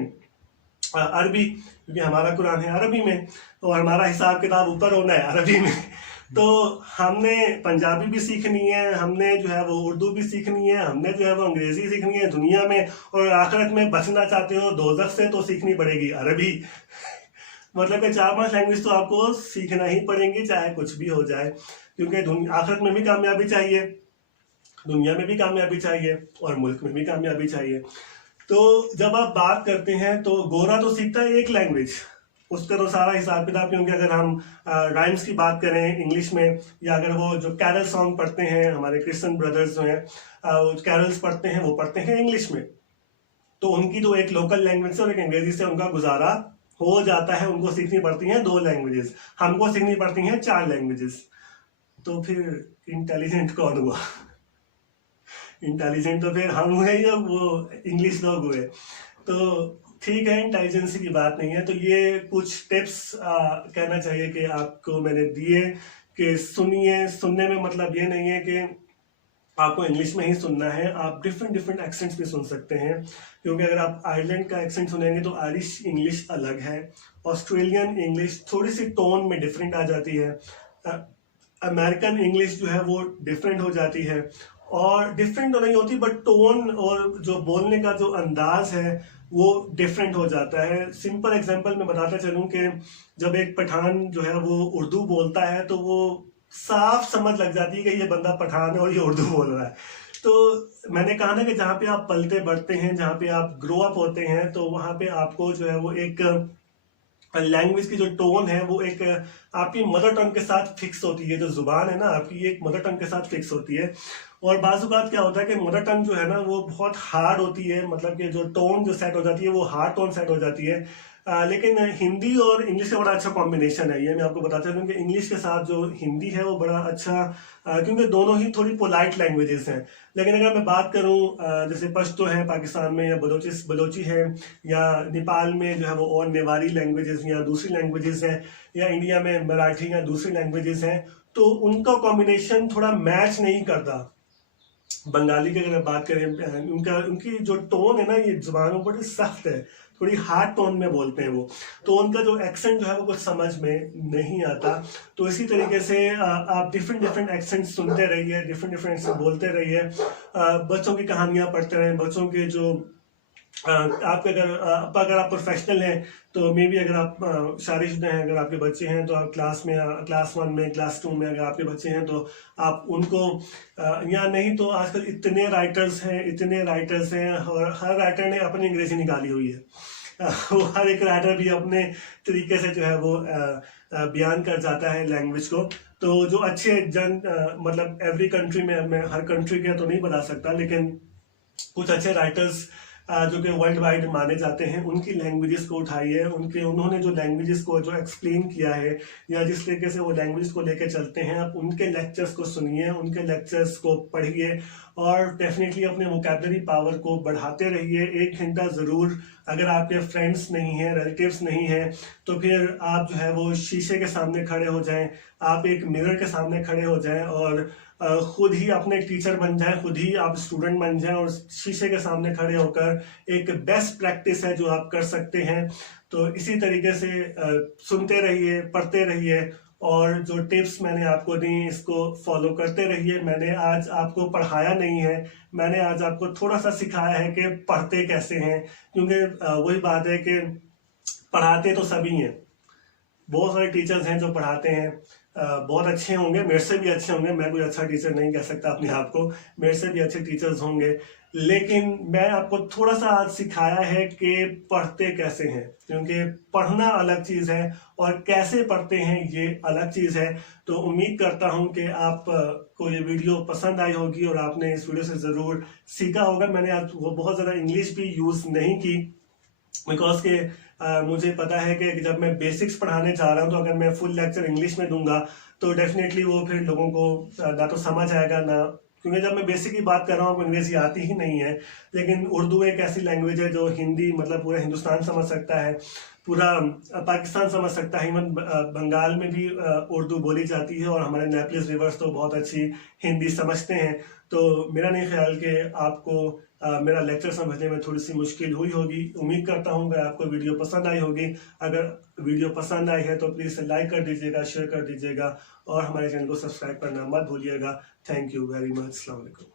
अरबी, क्योंकि हमारा कुरान है अरबी में, और हमारा हिसाब किताब ऊपर होना है अरबी में। तो हमने पंजाबी भी सीखनी है, हमने जो है वो उर्दू भी सीखनी है, हमने जो है वो अंग्रेजी सीखनी है दुनिया में, और आखिरत में बचना चाहते हो दोज़ख से, तो सीखनी पड़ेगी अरबी। मतलब कि 4-5 लैंग्वेज तो आपको सीखना ही पड़ेंगी, चाहे कुछ भी हो जाए, क्योंकि आखिरत में भी कामयाबी चाहिए, दुनिया में भी कामयाबी चाहिए, और मुल्क में भी कामयाबी चाहिए। तो जब आप बात करते हैं, तो गोरा तो सीखता है एक लैंग्वेज, उसका तो सारा हिसाब किताब, क्योंकि अगर हम राइम्स की बात करें इंग्लिश में, या अगर वो जो कैरल सॉन्ग पढ़ते हैं, हमारे क्रिश्चियन ब्रदर्स जो हैं, कैरल्स पढ़ते हैं, वो पढ़ते हैं इंग्लिश में, तो उनकी तो एक लोकल लैंग्वेज से और एक अंग्रेजी से उनका गुजारा हो जाता है। उनको सीखनी पड़ती हैं 2 लैंग्वेजेस, हमको सीखनी पड़ती हैं 4 लैंग्वेजेस। तो फिर इंटेलिजेंट कौन हुआ? इंटेलिजेंट तो फिर हम हुए या वो इंग्लिश लोग हुए? तो ठीक है, इंटेलिजेंसी की बात नहीं है। तो ये कुछ टिप्स कहना चाहिए कि आपको मैंने दिए, कि सुनिए। सुनने में मतलब ये नहीं है कि आपको इंग्लिश में ही सुनना है, आप डिफरेंट एक्सेंट्स भी सुन सकते हैं, क्योंकि अगर आप आयरलैंड का एक्सेंट सुनेंगे तो आयरिश इंग्लिश अलग है, ऑस्ट्रेलियन इंग्लिश थोड़ी सी टोन में डिफरेंट आ जाती है, अमेरिकन इंग्लिश जो है वो डिफरेंट हो जाती है, और डिफरेंट तो नहीं होती, बट टोन और जो बोलने का जो अंदाज है वो डिफरेंट हो जाता है। सिंपल एग्जांपल मैं बताता चलूं कि जब एक पठान जो है वो उर्दू बोलता है, तो वो साफ समझ लग जाती है कि ये बंदा पठान है और ये उर्दू बोल रहा है। तो मैंने कहा ना कि जहाँ पे आप पलते बढ़ते हैं, जहाँ पे आप ग्रो अप होते हैं, तो वहाँ पे आपको जो है वो एक लैंग्वेज की जो टोन है वो एक आपकी मदर टंग के साथ फिक्स होती है। जो जुबान है ना आपकी, एक मदर टंग के साथ फिक्स होती है। और बाज़-औक़ात क्या होता है कि मदर टंग जो है ना वो बहुत हार्ड होती है, मतलब कि जो टोन जो सेट हो जाती है वो हार्ड टोन सेट हो जाती है। लेकिन हिंदी और इंग्लिश का बड़ा अच्छा कॉम्बिनेशन है। ये मैं आपको बताता हूँ कि इंग्लिश के साथ जो हिंदी है वो बड़ा अच्छा, क्योंकि दोनों ही थोड़ी पोलाइट लैंग्वेजेस हैं। लेकिन अगर मैं बात करूँ जैसे पश्तो है पाकिस्तान में, या बलोची है, या नेपाल में जो है वो और नेवारी लैंग्वेजेस या दूसरी लैंग्वेजेस हैं, या इंडिया में मराठी या दूसरी लैंग्वेजेस हैं, तो उनका कॉम्बिनेशन थोड़ा मैच नहीं करता। बंगाली की अगर बात करें, उनकी जो टोन है ना, ये जुबानों बड़ी सख्त है, थोड़ी हार्ड टोन में बोलते हैं वो, तो उनका जो एक्सेंट जो है वो कुछ समझ में नहीं आता। तो इसी तरीके से आप डिफरेंट डिफरेंट एक्सेंट सुनते रहिए, डिफरेंट डिफरेंट एक्सेंट बोलते रहिए, बच्चों की कहानियां पढ़ते रहें, बच्चों के जो आप अगर आप प्रोफेशनल हैं तो मे बी अगर आप शादीशुदा हैं, अगर आपके बच्चे हैं तो आप क्लास 1 में, क्लास 2 में अगर आपके बच्चे हैं तो आप उनको या नहीं तो आजकल इतने राइटर्स हैं और हर राइटर ने अपनी अंग्रेजी निकाली हुई है। वो हर एक राइटर भी अपने तरीके से जो है वो बयान कर जाता है लैंग्वेज को। तो जो अच्छे मतलब एवरी कंट्री में, मैं हर कंट्री के तो नहीं बता सकता, लेकिन कुछ अच्छे राइटर्स जो कि वर्ल्ड वाइड माने जाते हैं, उनकी लैंग्वेजेस को उठाइए, उन्होंने जो लैंग्वेजेस को जो एक्सप्लेन किया है या जिस तरीके से वो लैंग्वेजेस को लेकर चलते हैं, आप उनके लेक्चर्स को सुनिए, उनके लेक्चर्स को पढ़िए और डेफिनेटली अपने वोकैबुलरी पावर को बढ़ाते रहिए। 1 घंटा ज़रूर, अगर आपके फ्रेंड्स नहीं हैं, रिलेटिव्स नहीं हैं, तो फिर आप जो है वो शीशे के सामने खड़े हो जाएं, आप एक मिरर के सामने खड़े हो जाएं और खुद ही अपने टीचर बन जाएं, खुद ही आप स्टूडेंट बन जाएं और शीशे के सामने खड़े होकर एक बेस्ट प्रैक्टिस है जो आप कर सकते हैं। तो इसी तरीके से सुनते रहिए, पढ़ते रहिए और जो टिप्स मैंने आपको दी इसको फॉलो करते रहिए। मैंने आज आपको पढ़ाया नहीं है, मैंने आज आपको थोड़ा सा सिखाया है कि पढ़ते कैसे हैं, क्योंकि वही बात है कि पढ़ाते तो सभी हैं, बहुत सारे टीचर्स हैं जो पढ़ाते हैं, बहुत अच्छे होंगे, मेरे से भी अच्छे होंगे, मैं कोई अच्छा टीचर नहीं कह सकता अपने आप को, मेरे से भी अच्छे टीचर्स होंगे, लेकिन मैं आपको थोड़ा सा आज सिखाया है कि पढ़ते कैसे हैं, क्योंकि पढ़ना अलग चीज़ है और कैसे पढ़ते हैं ये अलग चीज़ है। तो उम्मीद करता हूं कि आप को ये वीडियो पसंद आई होगी और आपने इस वीडियो से ज़रूर सीखा होगा। मैंने आज वो बहुत ज़्यादा इंग्लिश भी यूज़ नहीं की, बिकॉज के मुझे पता है कि जब मैं बेसिक्स पढ़ाने जा रहा हूँ तो अगर मैं फुल लेक्चर इंग्लिश में दूंगा तो डेफिनेटली वो फिर लोगों को ना तो समझ आएगा ना, क्योंकि जब मैं बेसिक की बात कर रहा हूँ अंग्रेजी आती ही नहीं है। लेकिन उर्दू एक ऐसी लैंग्वेज है जो हिंदी मतलब पूरा हिंदुस्तान समझ सकता है, पूरा पाकिस्तान समझ सकता है, इवन बंगाल में भी उर्दू बोली जाती है और हमारे नेपलिस व्यूअर्स तो बहुत अच्छी हिंदी समझते हैं। तो मेरा नहीं ख्याल कि आपको मेरा लेक्चर समझने में थोड़ी सी मुश्किल हुई होगी। उम्मीद करता हूँ कि आपको वीडियो पसंद आई होगी। अगर वीडियो पसंद आई है तो प्लीज़ लाइक कर दीजिएगा, शेयर कर दीजिएगा और हमारे चैनल को सब्सक्राइब करना मत भूलिएगा। Thank you very much. अस्सलाम वालेकुम।